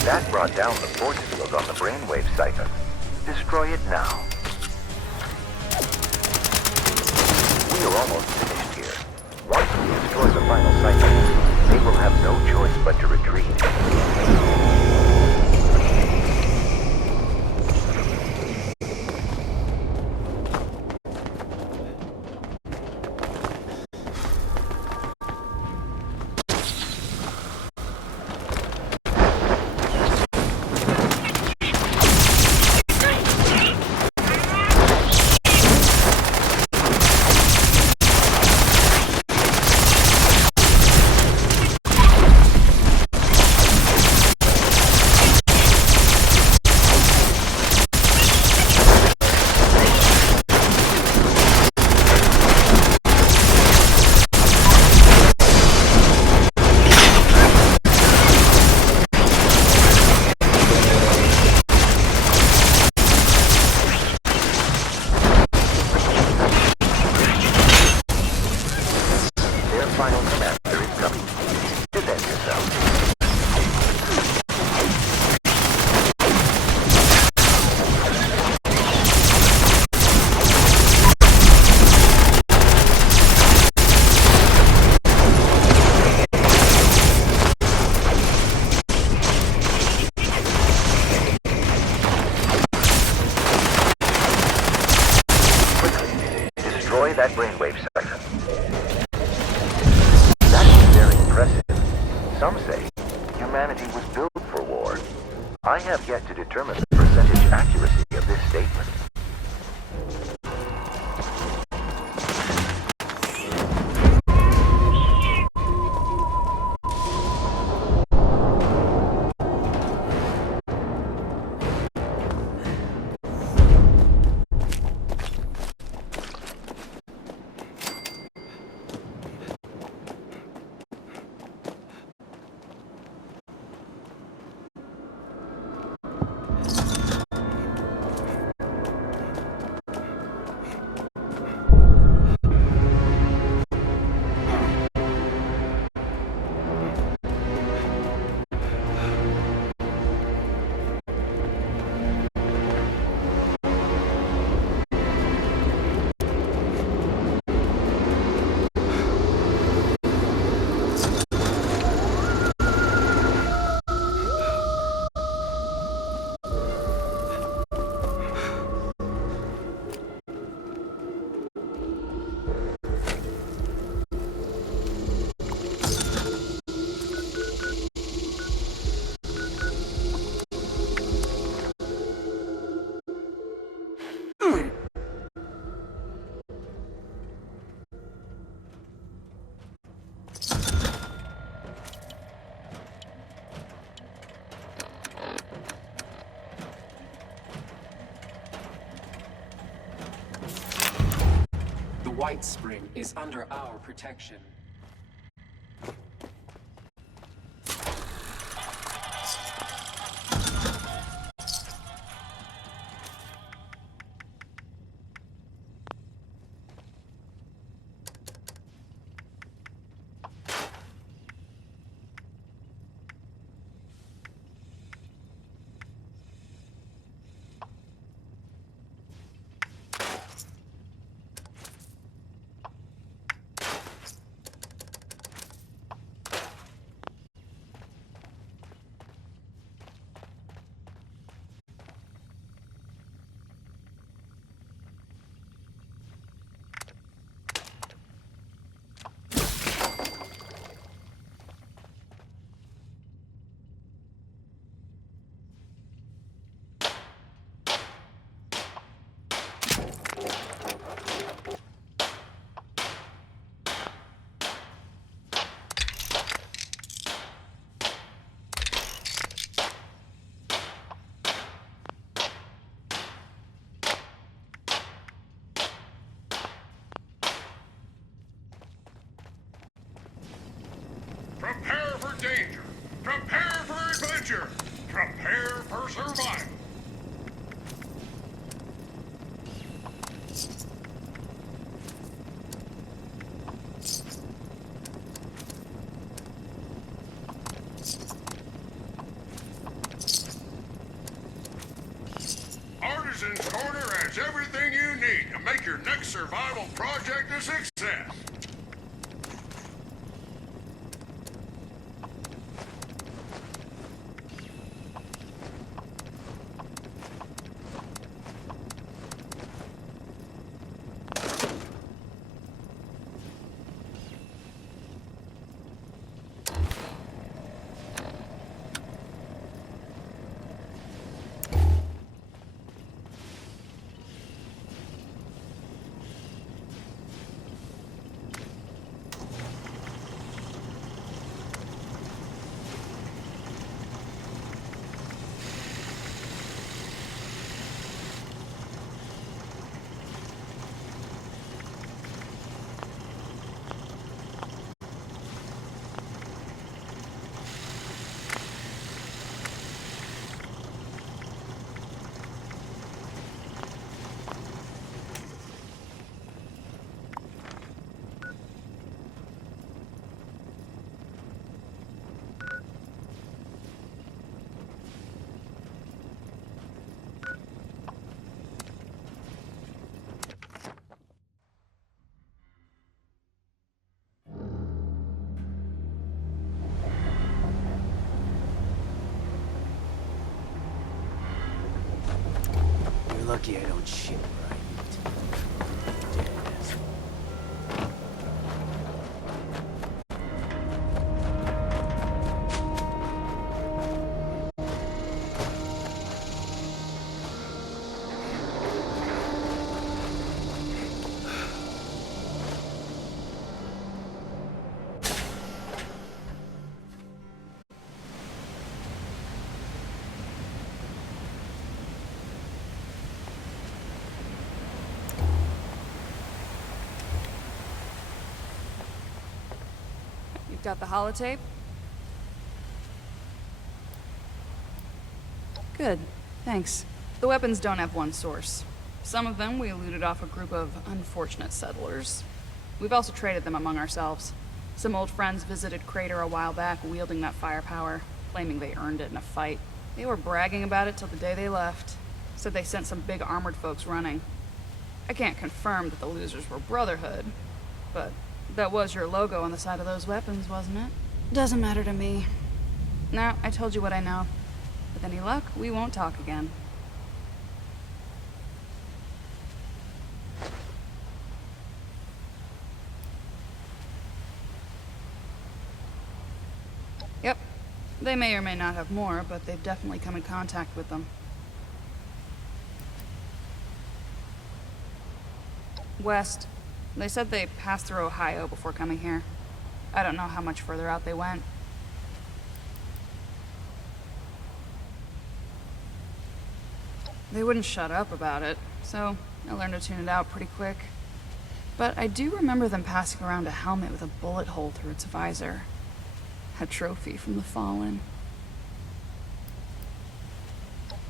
That brought down the force field on the brainwave siphon. Destroy it now. We are almost finished here. Once we destroy the final siphon, they will have no choice but to retreat. That brainwave siphon. That's very impressive. Some say humanity was built for war. I have yet to determine the percentage accuracy of this statement. White Spring is under our protection. has everything you need to make your next survival project a success. You're lucky I don't shit where I eat. Dead asshole. You've got the holotape? Good, thanks. The weapons don't have one source. Some of them we looted off a group of unfortunate settlers. We've also traded them among ourselves. Some old friends visited Crater a while back wielding that firepower, claiming they earned it in a fight. They were bragging about it till the day they left. Said they sent some big armored folks running. I can't confirm that the losers were Brotherhood, but that was your logo on the side of those weapons, wasn't it? Doesn't matter to me. Now, I told you what I know. With any luck, we won't talk again. Yep. They may or may not have more, but they've definitely come in contact with them. West. They said they passed through Ohio before coming here. I don't know how much further out they went. They wouldn't shut up about it, so I learned to tune it out pretty quick. But I do remember them passing around a helmet with a bullet hole through its visor. A trophy from the Fallen.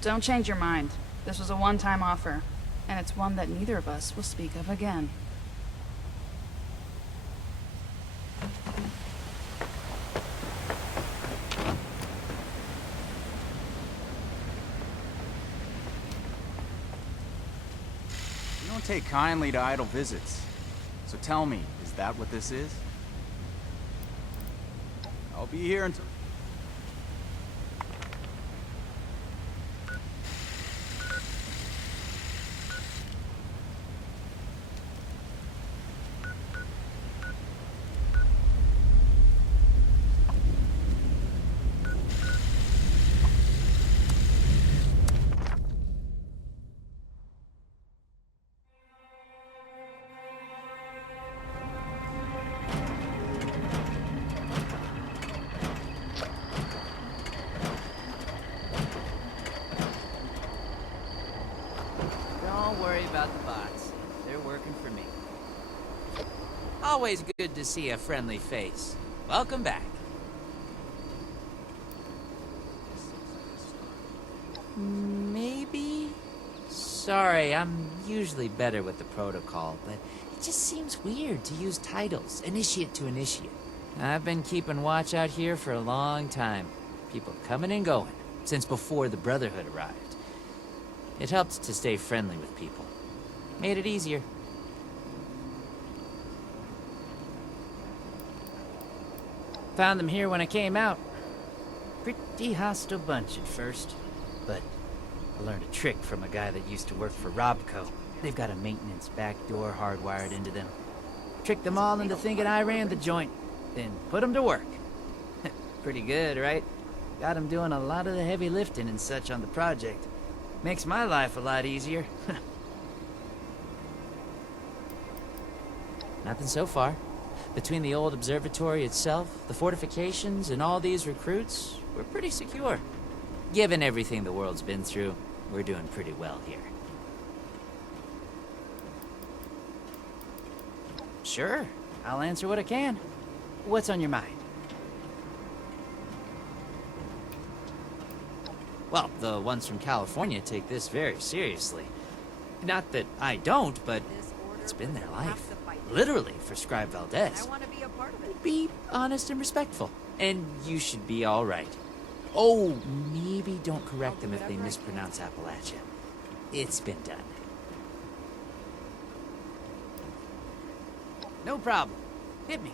Don't change your mind. This was a one-time offer, and it's one that neither of us will speak of again. You don't take kindly to idle visits. So tell me, is that what this is? I'll be here until... Don't worry about the bots. They're working for me. Always good to see a friendly face. Welcome back. Maybe? Sorry, I'm usually better with the protocol, but it just seems weird to use titles, initiate to initiate. I've been keeping watch out here for a long time. People coming and going, since before the Brotherhood arrived. It helps to stay friendly with people. Made it easier. Found them here when I came out. Pretty hostile bunch at first, but I learned a trick from a guy that used to work for Robco. They've got a maintenance back door hardwired into them. Tricked them all into thinking I ran the joint, then put them to work. Pretty good, right? Got them doing a lot of the heavy lifting and such on the project. Makes my life a lot easier. Nothing so far. Between the old observatory itself, the fortifications, and all these recruits, we're pretty secure. Given everything the world's been through, we're doing pretty well here. Sure, I'll answer what I can. What's on your mind? Well, the ones from California take this very seriously. Not that I don't, but it's been their life. Literally, for Scribe Valdez. I want to be a part of it. Be honest and respectful. And you should be alright. Oh, maybe don't correct them if they mispronounce Appalachia. It's been done. No problem. Hit me.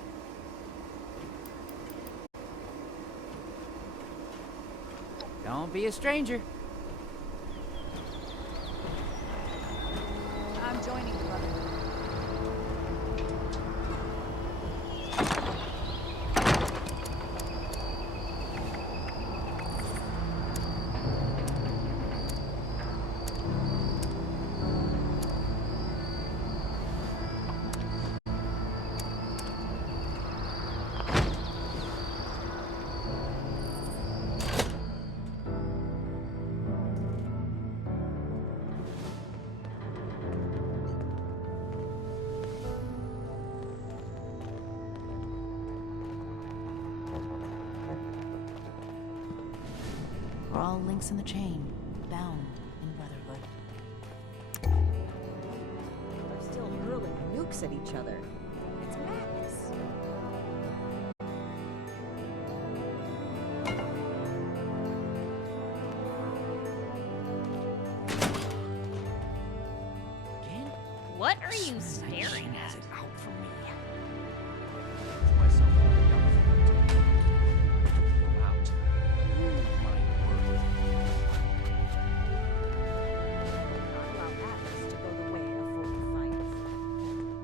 Don't be a stranger. I'm joining the Brotherhood. We're all links in the chain, bound in brotherhood. They're still hurling nukes at each other. It's madness. What are you staring at? Out for me.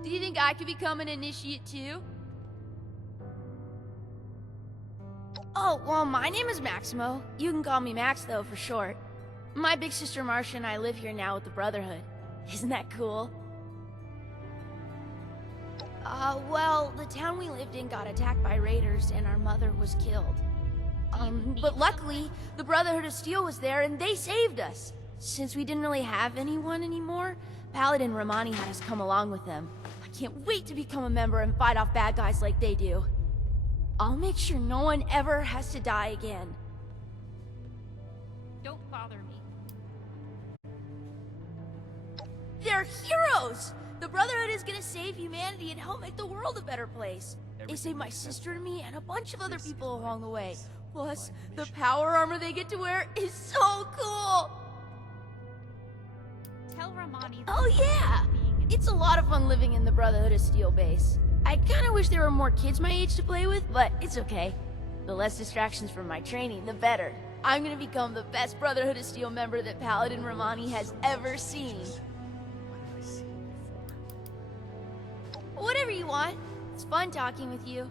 Do you think I could become an initiate too? Oh, well, my name is Maximo. You can call me Max, though, for short. My big sister Marcia and I live here now with the Brotherhood. Isn't that cool? Well, the town we lived in got attacked by raiders and our mother was killed. But luckily, the Brotherhood of Steel was there and they saved us. Since we didn't really have anyone anymore, Paladin Romani had us come along with them. I can't wait to become a member and fight off bad guys like they do. I'll make sure no one ever has to die again. Don't bother me. They're heroes! The Brotherhood is gonna save humanity and help make the world a better place. They saved my sister and me and a bunch of other people along the way. Plus, the power armor they get to wear is so cool! Tell Romani. Oh yeah! It's a lot of fun living in the Brotherhood of Steel base. I kinda wish there were more kids my age to play with, but it's okay. The less distractions from my training, the better. I'm gonna become the best Brotherhood of Steel member that Paladin Romani has ever seen. Whatever you want. It's fun talking with you.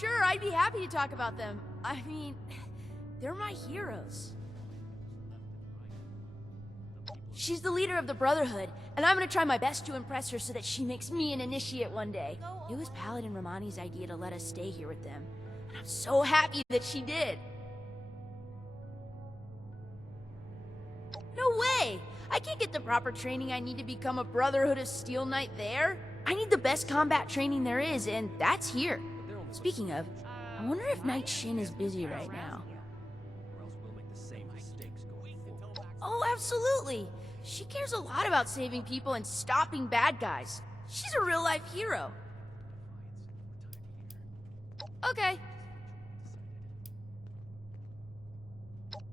Sure, I'd be happy to talk about them. I mean, they're my heroes. She's the leader of the Brotherhood, and I'm gonna try my best to impress her so that she makes me an initiate one day. It was Paladin Romani's idea to let us stay here with them, and I'm so happy that she did. No way! I can't get the proper training I need to become a Brotherhood of Steel Knight there. I need the best combat training there is, and that's here. Speaking of, I wonder if Knight Shin is busy right now. Oh, absolutely! She cares a lot about saving people and stopping bad guys. She's a real-life hero. Okay.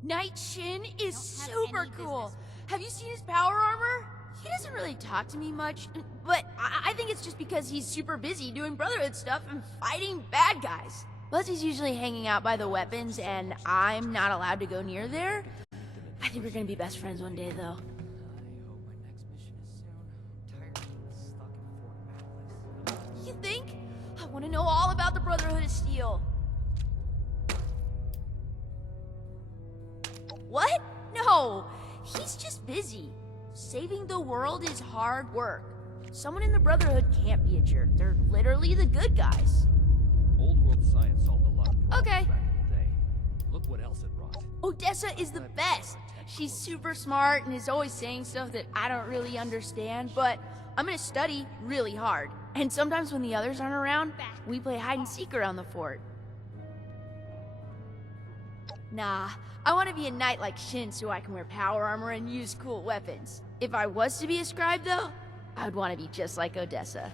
Night Shin is super cool. Have you seen his power armor? He doesn't really talk to me much, but I think it's just because he's super busy doing Brotherhood stuff and fighting bad guys. Plus, he's usually hanging out by the weapons, and I'm not allowed to go near there. I think we're gonna be best friends one day, though. You think? I want to know all about the Brotherhood of Steel. What? No, he's just busy. Saving the world is hard work. Someone in the Brotherhood can't be a jerk. They're literally the good guys. Old world science solved a lot of problems Okay. back in the day. Look what else it brought. Odessa is the best. She's super smart and is always saying stuff that I don't really understand, but I'm gonna study really hard. And sometimes when the others aren't around, we play hide and seek around the fort. Nah, I want to be a knight like Shin so I can wear power armor and use cool weapons. If I was to be a scribe, though, I would want to be just like Odessa.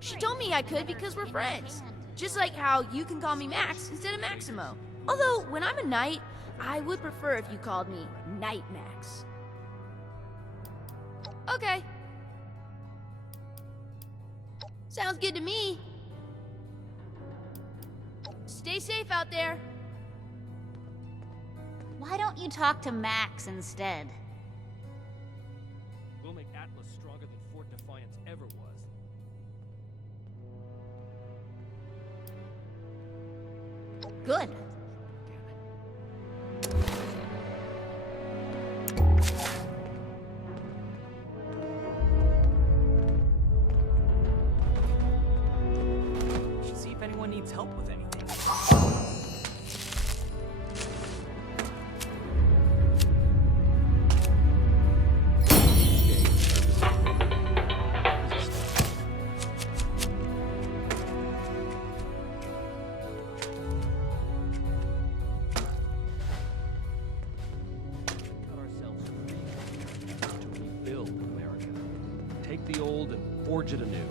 She told me I could because we're friends. Just like how you can call me Max instead of Maximo. Although, when I'm a knight, I would prefer if you called me Knight Max. Okay. Sounds good to me. Stay safe out there. Why don't you talk to Max instead? We'll make Atlas stronger than Fort Defiance ever was. Good. We should see if anyone needs help with anything. Cut ourselves free to rebuild America. Take the old and forge it anew.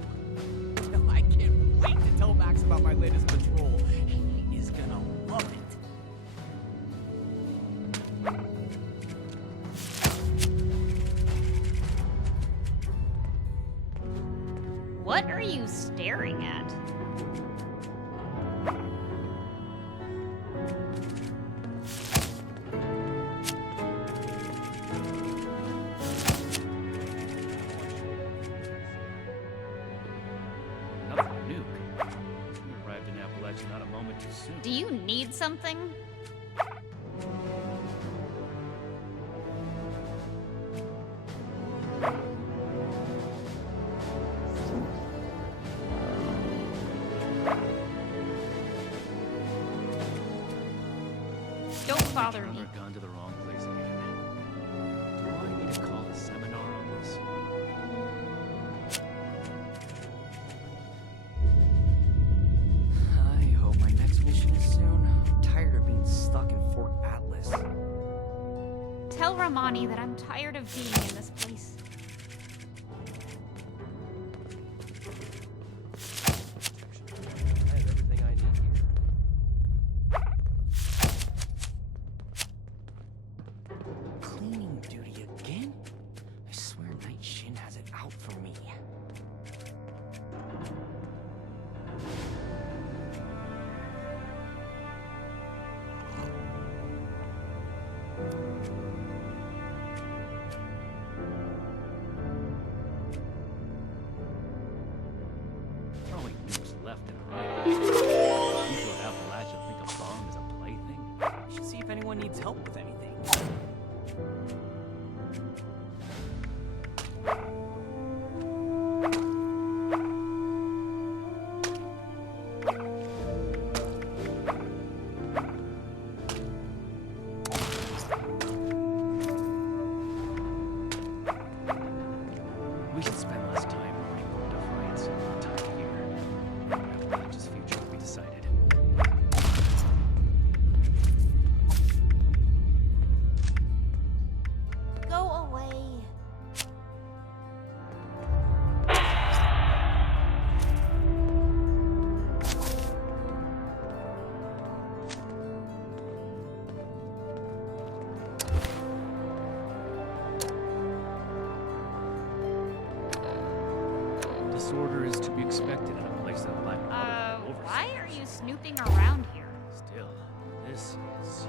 I can't wait to tell Max about my latest patrol. He is gonna love it. What are you staring at? Another nuke. We arrived in Appalachia not a moment too soon. Do you need something? Don't bother me. I've gone to the wrong place again. Do I need to call a seminar on this? I hope my next mission is soon. I'm tired of being stuck in Fort Atlas. Tell Ramani that I'm tired of being in this place. I have everything I need here. Cleaning duty again? I swear Night Shin has it out for me. Throwing nukes left and right. People of Appalachia think a bomb is a plaything. We should see if anyone needs help with anything. We should spend less time working for Defiance and more time here. Appalachia's future will be decided. Go away. Disorder is to be expected in a place that lacked oversight. Why are you snooping around here? Still, this is...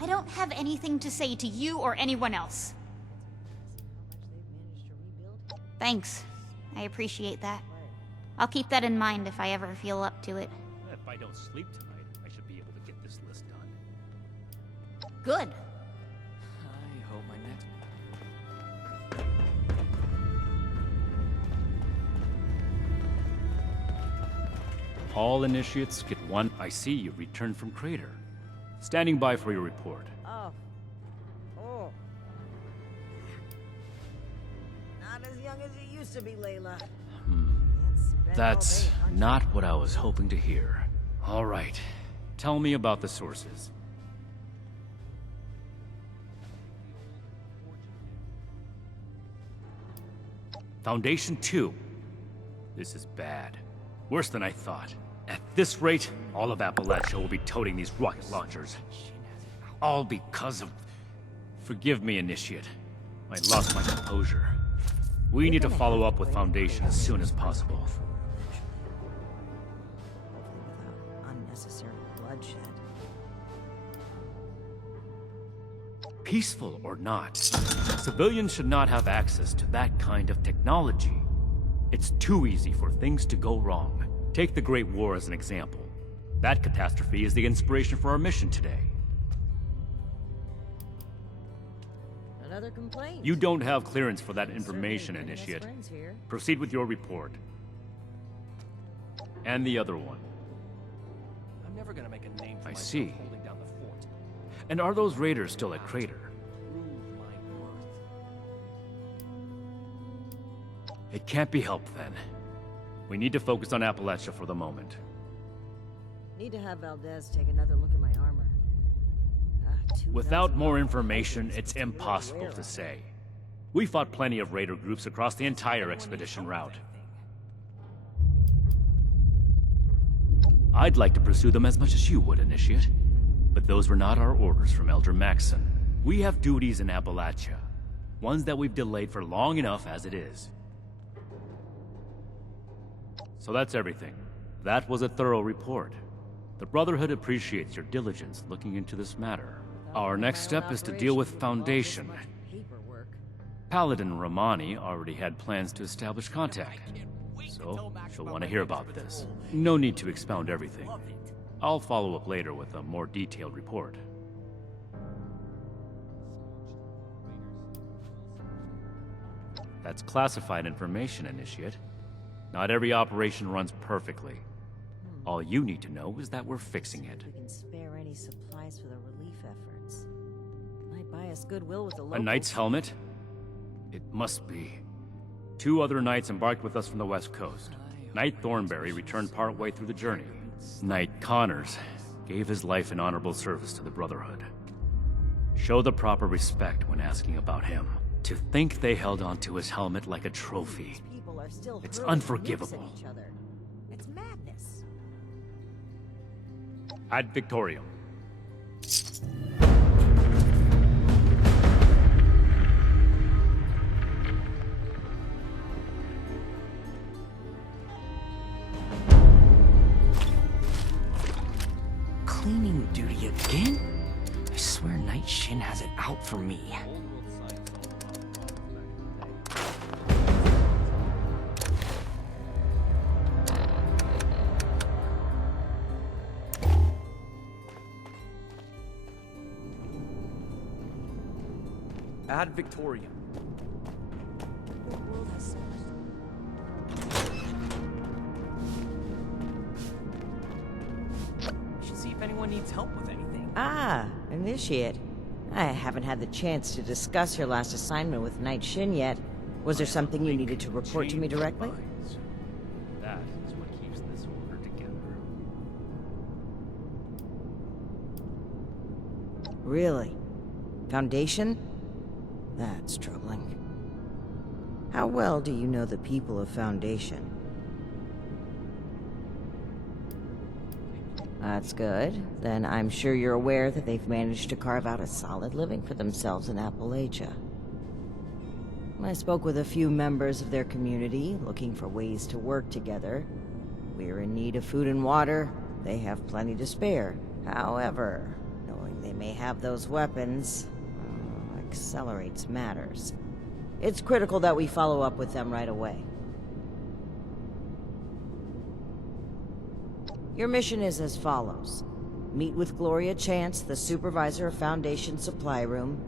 I don't have anything to say to you or anyone else. Thanks. I appreciate that. I'll keep that in mind if I ever feel up to it. If I don't sleep tonight, I should be able to get this list done. Good. I hope my next... All initiates get one. I see you returned from Crater. Standing by for your report. Oh. Not as young as you used to be, Layla. That's not what I was hoping to hear. All right. Tell me about the sources. Foundation 2. This is bad. Worse than I thought. At this rate, all of Appalachia will be toting these rocket launchers. All because of... Forgive me, Initiate. I lost my composure. We need to follow up with Foundation as soon as possible. Unnecessary bloodshed. Peaceful or not, civilians should not have access to that kind of technology. It's too easy for things to go wrong. Take the Great War as an example. That catastrophe is the inspiration for our mission today. Another complaint. You don't have clearance for that information, Initiate. Proceed with your report. And the other one. I'm never gonna make a name for I myself see. holding down the fort. And are those raiders still at Crater? Prove my worth. It can't be helped then. We need to focus on Appalachia for the moment. Need to have Valdez take another look at my armor. Without more information, it's impossible to say. We fought plenty of raider groups across the entire expedition route. I'd like to pursue them as much as you would, Initiate. But those were not our orders from Elder Maxson. We have duties in Appalachia. Ones that we've delayed for long enough as it is. So that's everything. That was a thorough report. The Brotherhood appreciates your diligence looking into this matter. Our next step is to deal with Foundation. Paladin Romani already had plans to establish contact, so she'll want to hear about this. No need to expound everything. I'll follow up later with a more detailed report. That's classified information, Initiate. Not every operation runs perfectly. All you need to know is that we're fixing it. We can spare any supplies for the relief efforts. Might buy us goodwill with the A locals. knight's helmet? It must be. 2 other knights embarked with us from the west coast. Knight Thornberry returned partway through the journey. Knight Connors gave his life in honorable service to the Brotherhood. Show the proper respect when asking about him. To think they held onto his helmet like a trophy. People are still It's hurling unforgivable. nukes at each other. It's madness. Ad Victorium. Cleaning duty again? I swear Night Shin has it out for me. Ad Victorium. The world has so We should see if anyone needs help with anything. Ah, Initiate. I haven't had the chance to discuss your last assignment with Night Shin yet. Was there something you needed to report to me directly? That is what keeps this order together. Really? Foundation? That's troubling. How well do you know the people of Foundation? That's good. Then I'm sure you're aware that they've managed to carve out a solid living for themselves in Appalachia. I spoke with a few members of their community, looking for ways to work together. We're in need of food and water. They have plenty to spare. However, knowing they may have those weapons accelerates matters. It's critical that we follow up with them right away. Your mission is as follows. Meet with Gloria Chance, the supervisor of Foundation Supply Room.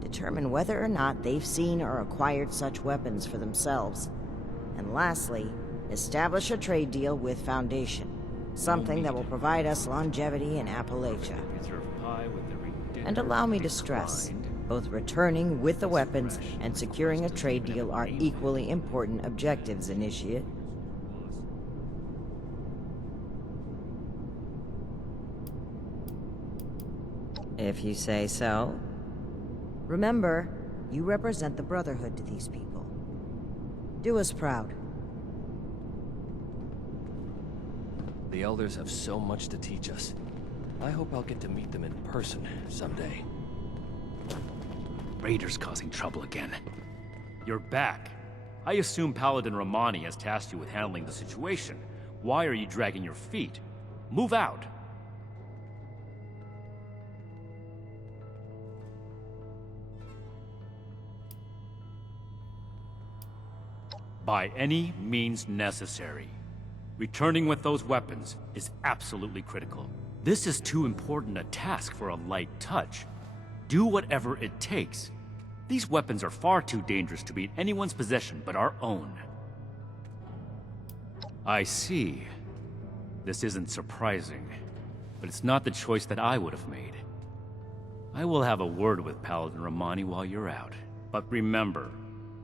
Determine whether or not they've seen or acquired such weapons for themselves. And lastly, establish a trade deal with Foundation. Something that will provide us longevity in Appalachia. And allow me to stress, both returning with the weapons and securing a trade deal are equally important objectives, Initiate. If you say so. Remember, you represent the Brotherhood to these people. Do us proud. The Elders have so much to teach us. I hope I'll get to meet them in person someday. Raiders causing trouble again. You're back. I assume Paladin Romani has tasked you with handling the situation. Why are you dragging your feet? Move out! By any means necessary. Returning with those weapons is absolutely critical. This is too important a task for a light touch. Do whatever it takes. These weapons are far too dangerous to be in anyone's possession but our own. I see. This isn't surprising, but it's not the choice that I would have made. I will have a word with Paladin Romani while you're out. But remember,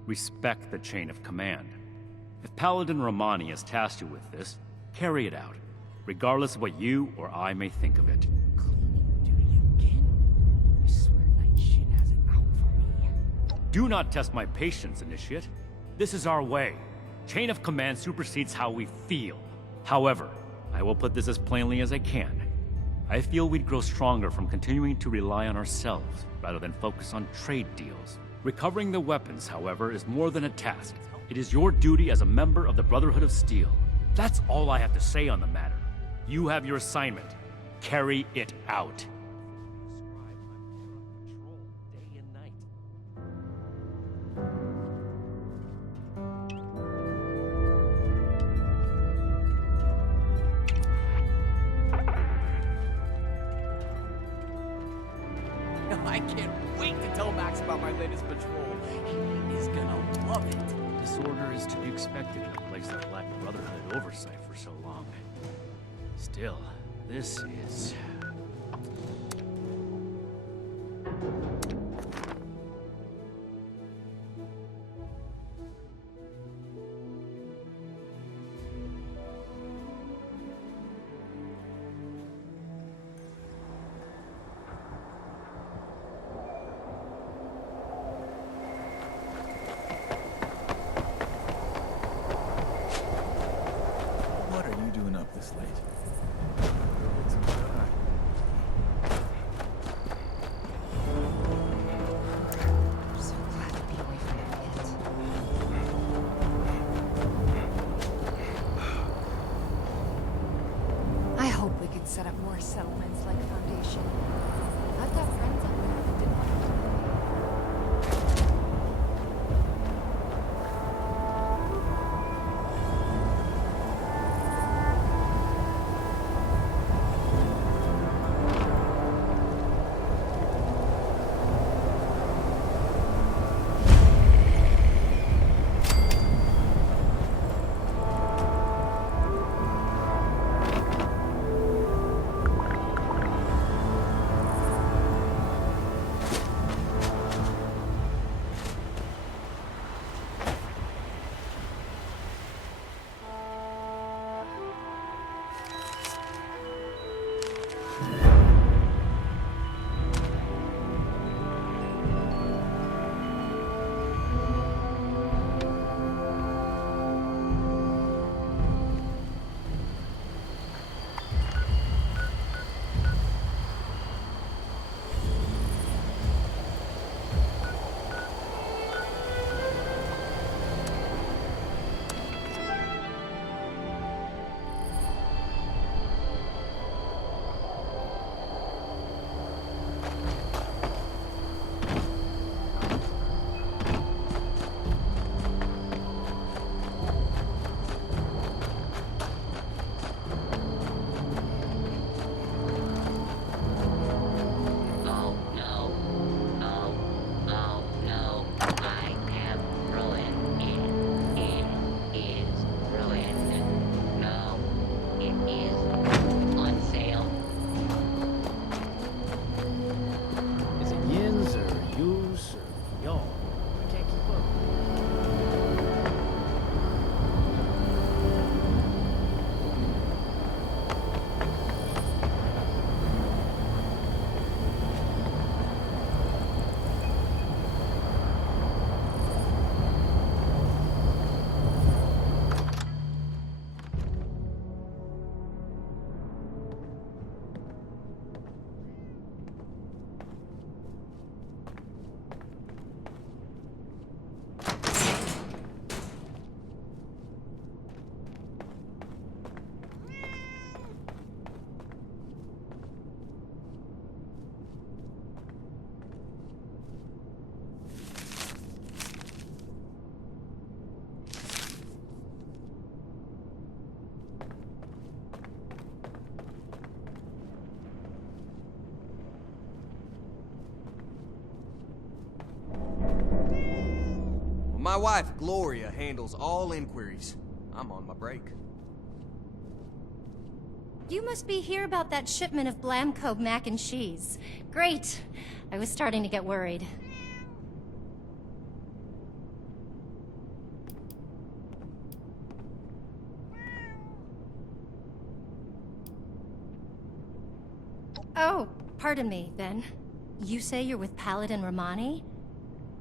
respect the chain of command. If Paladin Romani has tasked you with this, carry it out, regardless of what you or I may think of it. I swear Night Shin has it out for me. Do not test my patience, Initiate. This is our way. Chain of command supersedes how we feel. However, I will put this as plainly as I can. I feel we'd grow stronger from continuing to rely on ourselves, rather than focus on trade deals. Recovering the weapons, however, is more than a task. It is your duty as a member of the Brotherhood of Steel. That's all I have to say on the matter. You have your assignment. Carry it out. I can't wait to tell Max about my latest patrol. He is gonna love it. Disorder is to be expected in a place that lacked Brotherhood oversight for so long. Still, this is... This late. I'm so glad to be away from that pit. I hope we could set up more settlements like Foundation. I've got friends up there who didn't want to. My wife, Gloria, handles all inquiries. I'm on my break. You must be here about that shipment of Blamco mac and cheese. Great. I was starting to get worried. Oh, pardon me, then. You say you're with Paladin Romani?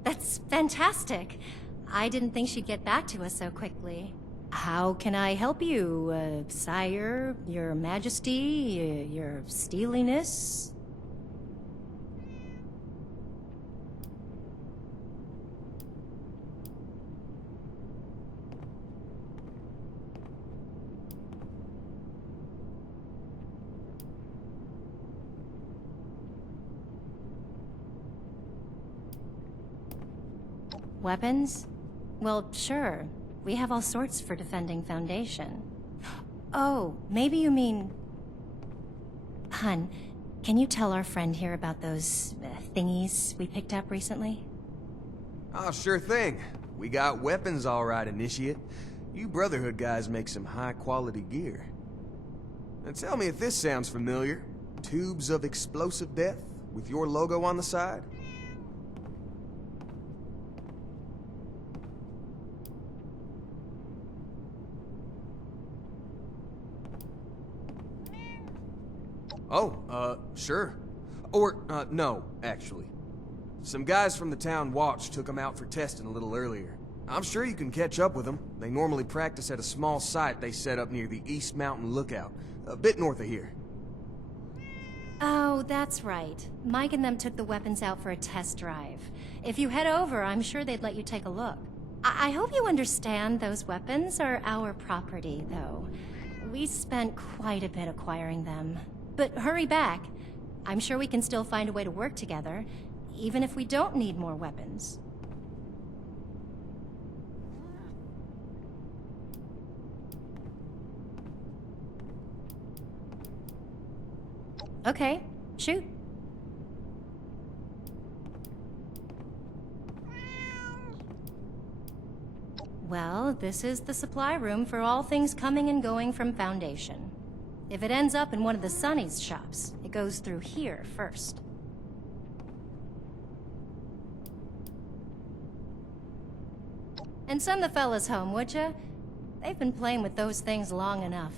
That's fantastic. I didn't think she'd get back to us so quickly. How can I help you, sire, your majesty, your steeliness? Weapons? Well, sure. We have all sorts for defending Foundation. Oh, maybe you mean... Hun, can you tell our friend here about those thingies we picked up recently? Oh, sure thing. We got weapons all right, Initiate. You Brotherhood guys make some high-quality gear. Now tell me if this sounds familiar. Tubes of explosive death with your logo on the side? Oh, sure. Or, no, actually. Some guys from the town watch took them out for testing a little earlier. I'm sure you can catch up with them. They normally practice at a small site they set up near the East Mountain Lookout, a bit north of here. Oh, that's right. Mike and them took the weapons out for a test drive. If you head over, I'm sure they'd let you take a look. I hope you understand those weapons are our property, though. We spent quite a bit acquiring them. But hurry back. I'm sure we can still find a way to work together, even if we don't need more weapons. Okay, shoot. Well, this is the supply room for all things coming and going from Foundation. If it ends up in one of the Sonny's shops, it goes through here first. And send the fellas home, would ya? They've been playing with those things long enough.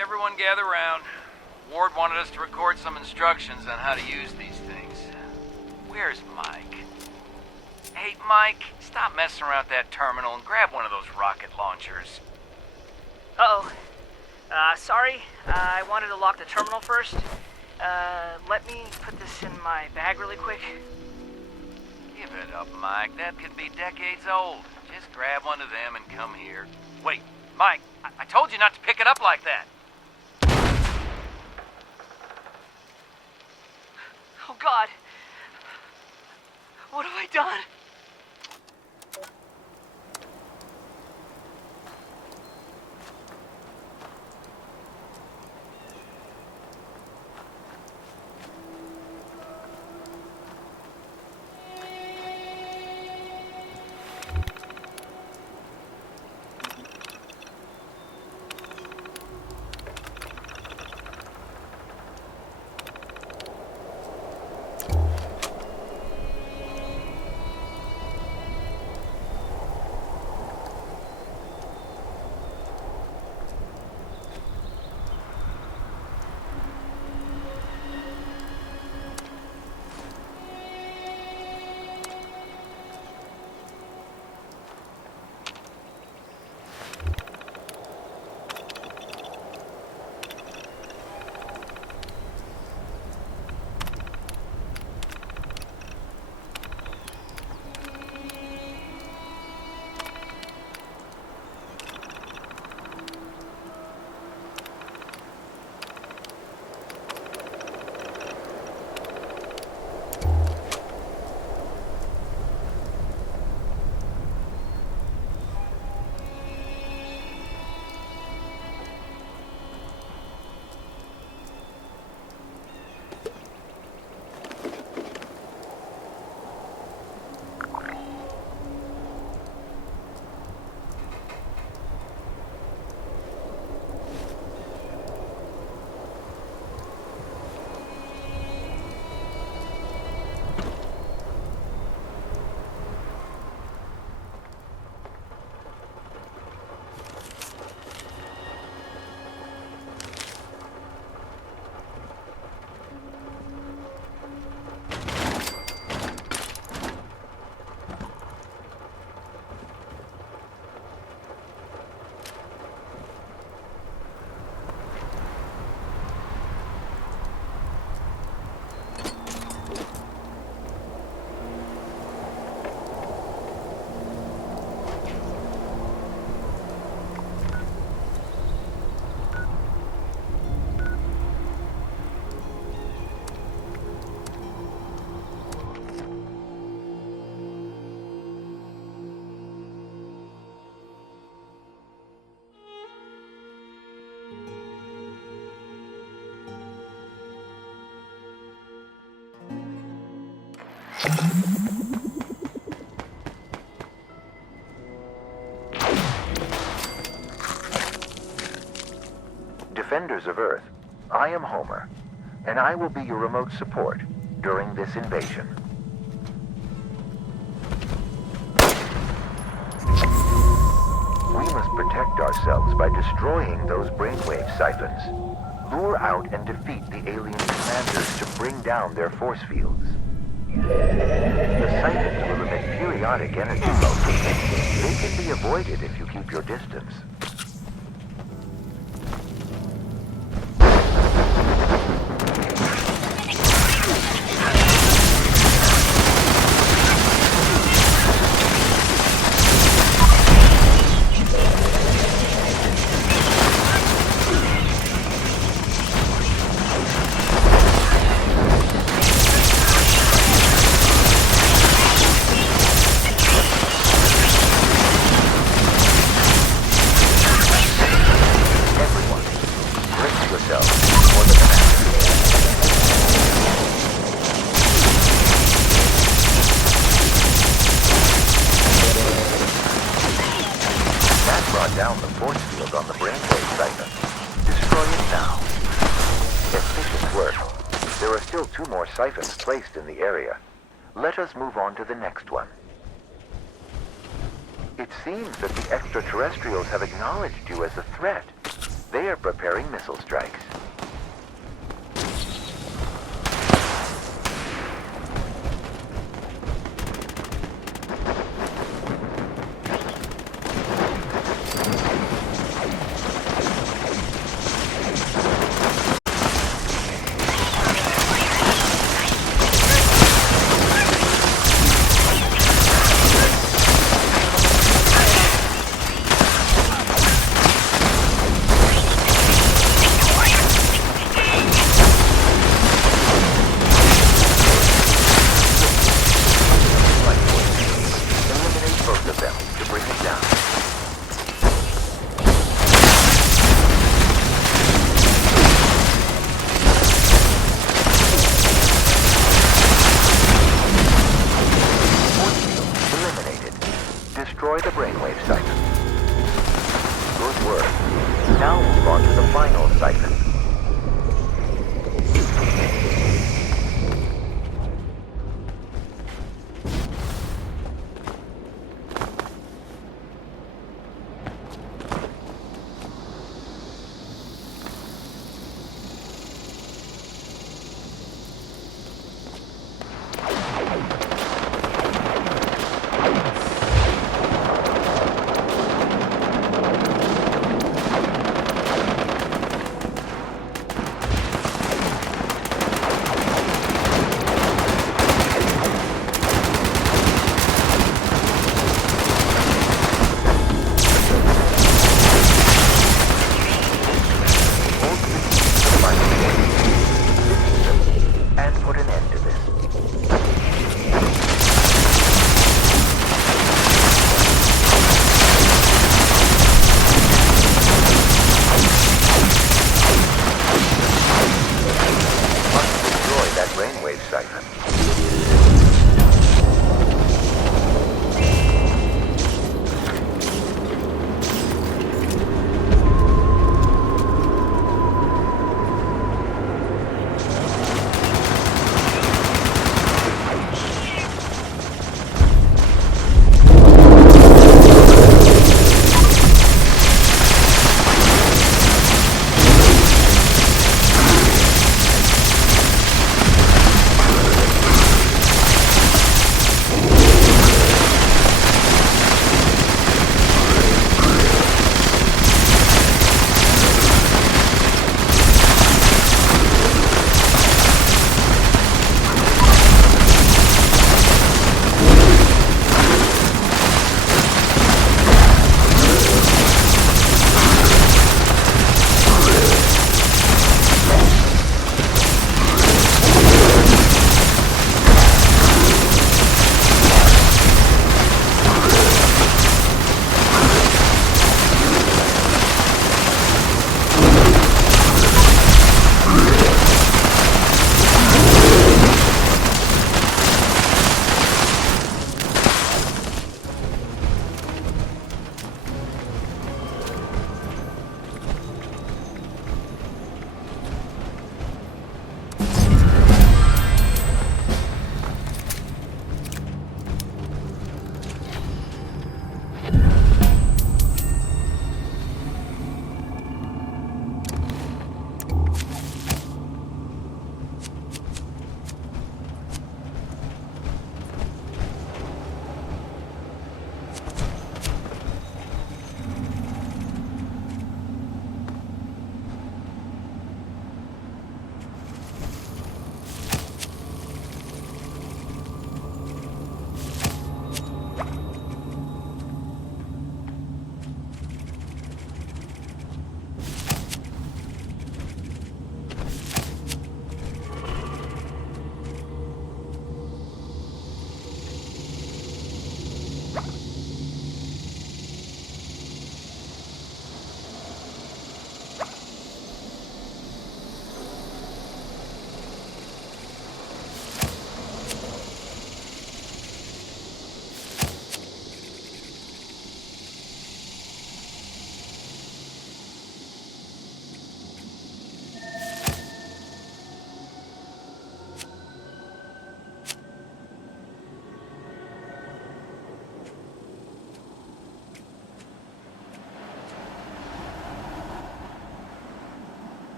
Everyone gather round. Ward wanted us to record some instructions on how to use these things. Where's Mike? Hey, Mike, stop messing around with that terminal and grab one of those rocket launchers. Uh-oh. Sorry. I wanted to lock the terminal first. Let me put this in my bag really quick. Give it up, Mike. That could be decades old. Just grab one of them and come here. Wait, Mike, I told you not to pick it up like that. Oh, God. What have I done? Defenders of Earth, I am Homer, and I will be your remote support during this invasion. We must protect ourselves by destroying those brainwave siphons. Lure out and defeat the alien commanders to bring down their force fields. The siphons will emit periodic energy pulses. They can be avoided if you keep your distance. for the commander. That brought down the force field on the brainwave siphon. Destroy it now. Efficient work. There are still 2 more siphons placed in the area. Let us move on to the next one. It seems that the extraterrestrials have acknowledged you as a threat. They are preparing missile strikes. Destroy the brainwave siphon. Good work. Now move on to the final siphon.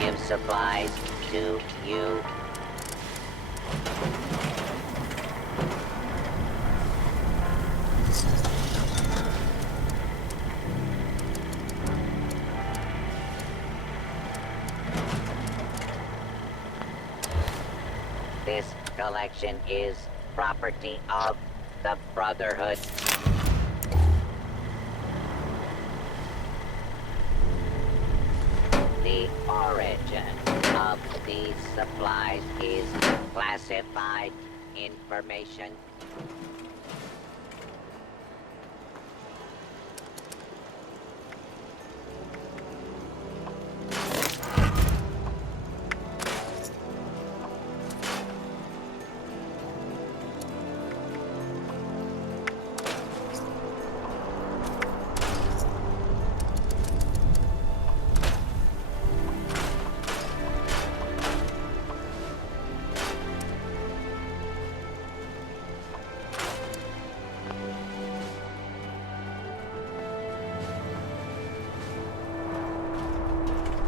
give supplies to you. This collection is property of the Brotherhood. The origin of these supplies is classified information.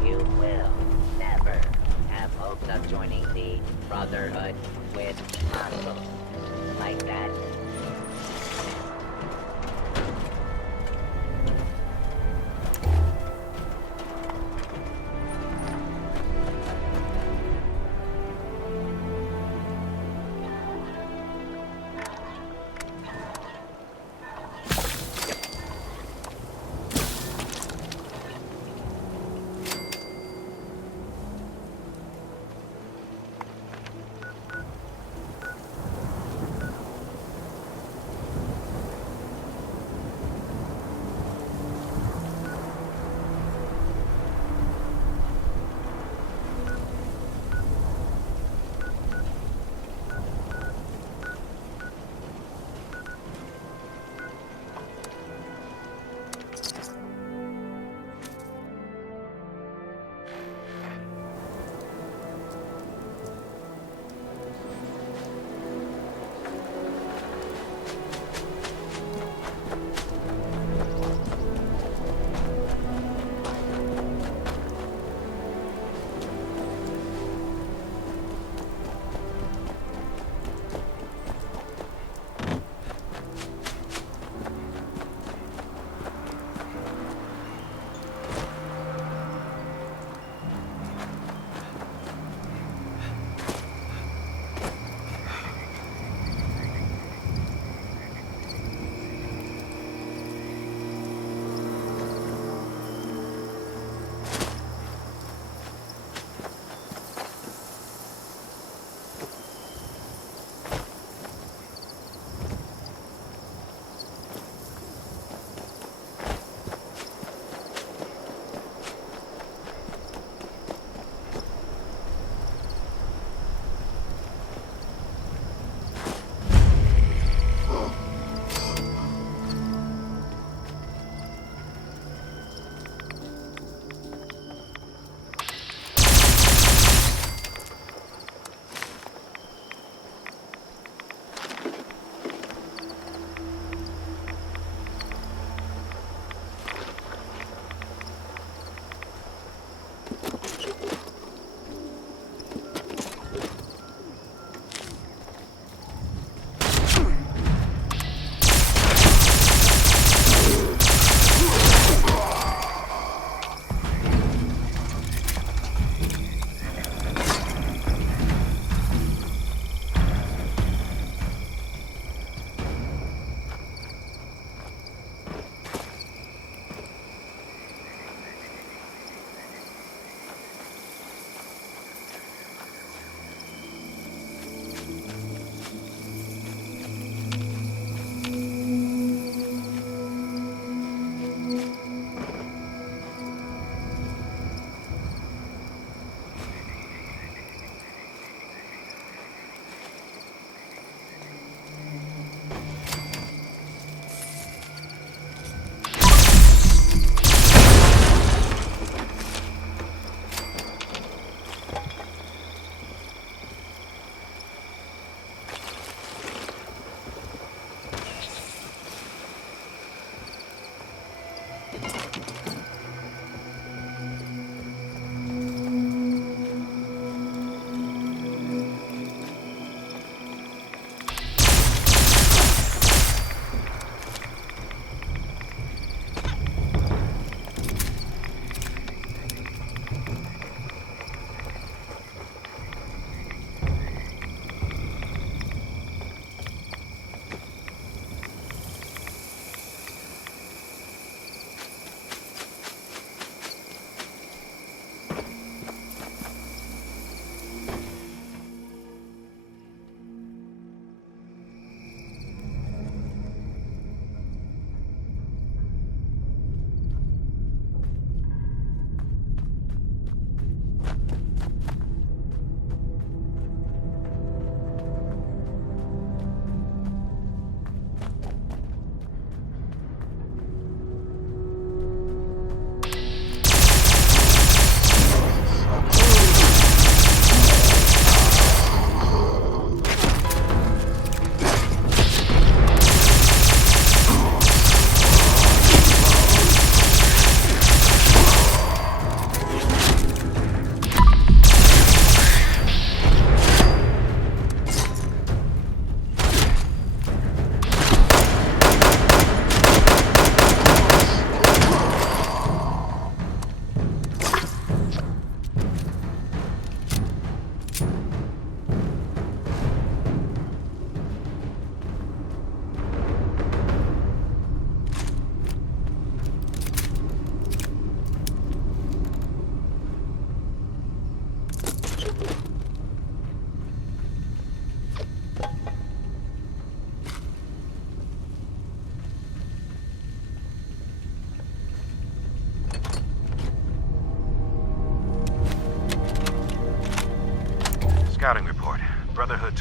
You will never have hopes of joining the Brotherhood with muscles like that.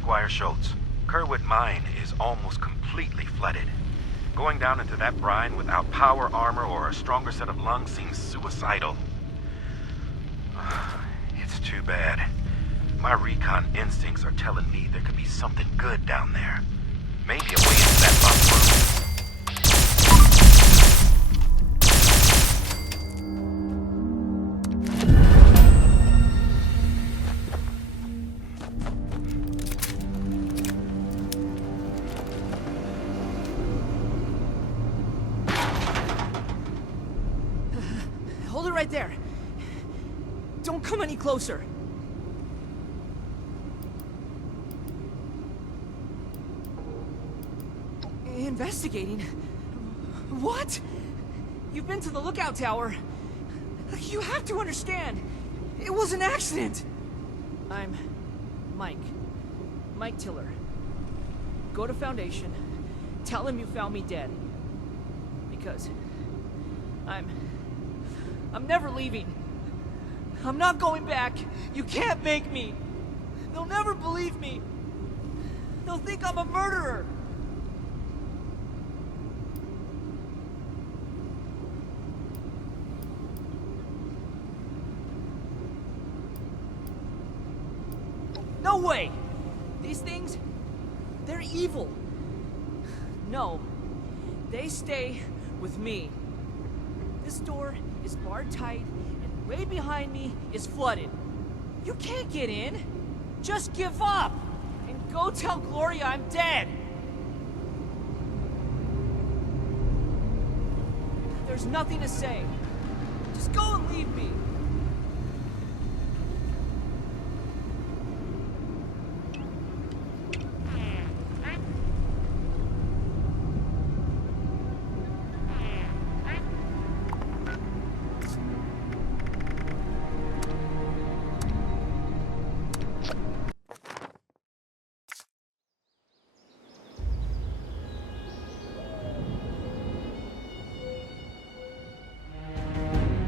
Squire Schultz. Kerwood Mine is almost completely flooded. Going down into that brine without power armor or a stronger set of lungs seems suicidal. It's too bad. My recon instincts are telling me there could be something good down there. Maybe a way into that locked room. Hold it right there. Don't come any closer. Investigating? What? You've been to the lookout tower. You have to understand. It was an accident. I'm Mike. Mike Tiller. Go to Foundation. Tell him you found me dead. Because I'm never leaving. I'm not going back. You can't make me. They'll never believe me. They'll think I'm a murderer. No way! These things, they're evil. No, they stay with me. This door is barred tight, and way behind me is flooded. You can't get in. Just give up, and go tell Gloria I'm dead. There's nothing to say. Just go and leave me.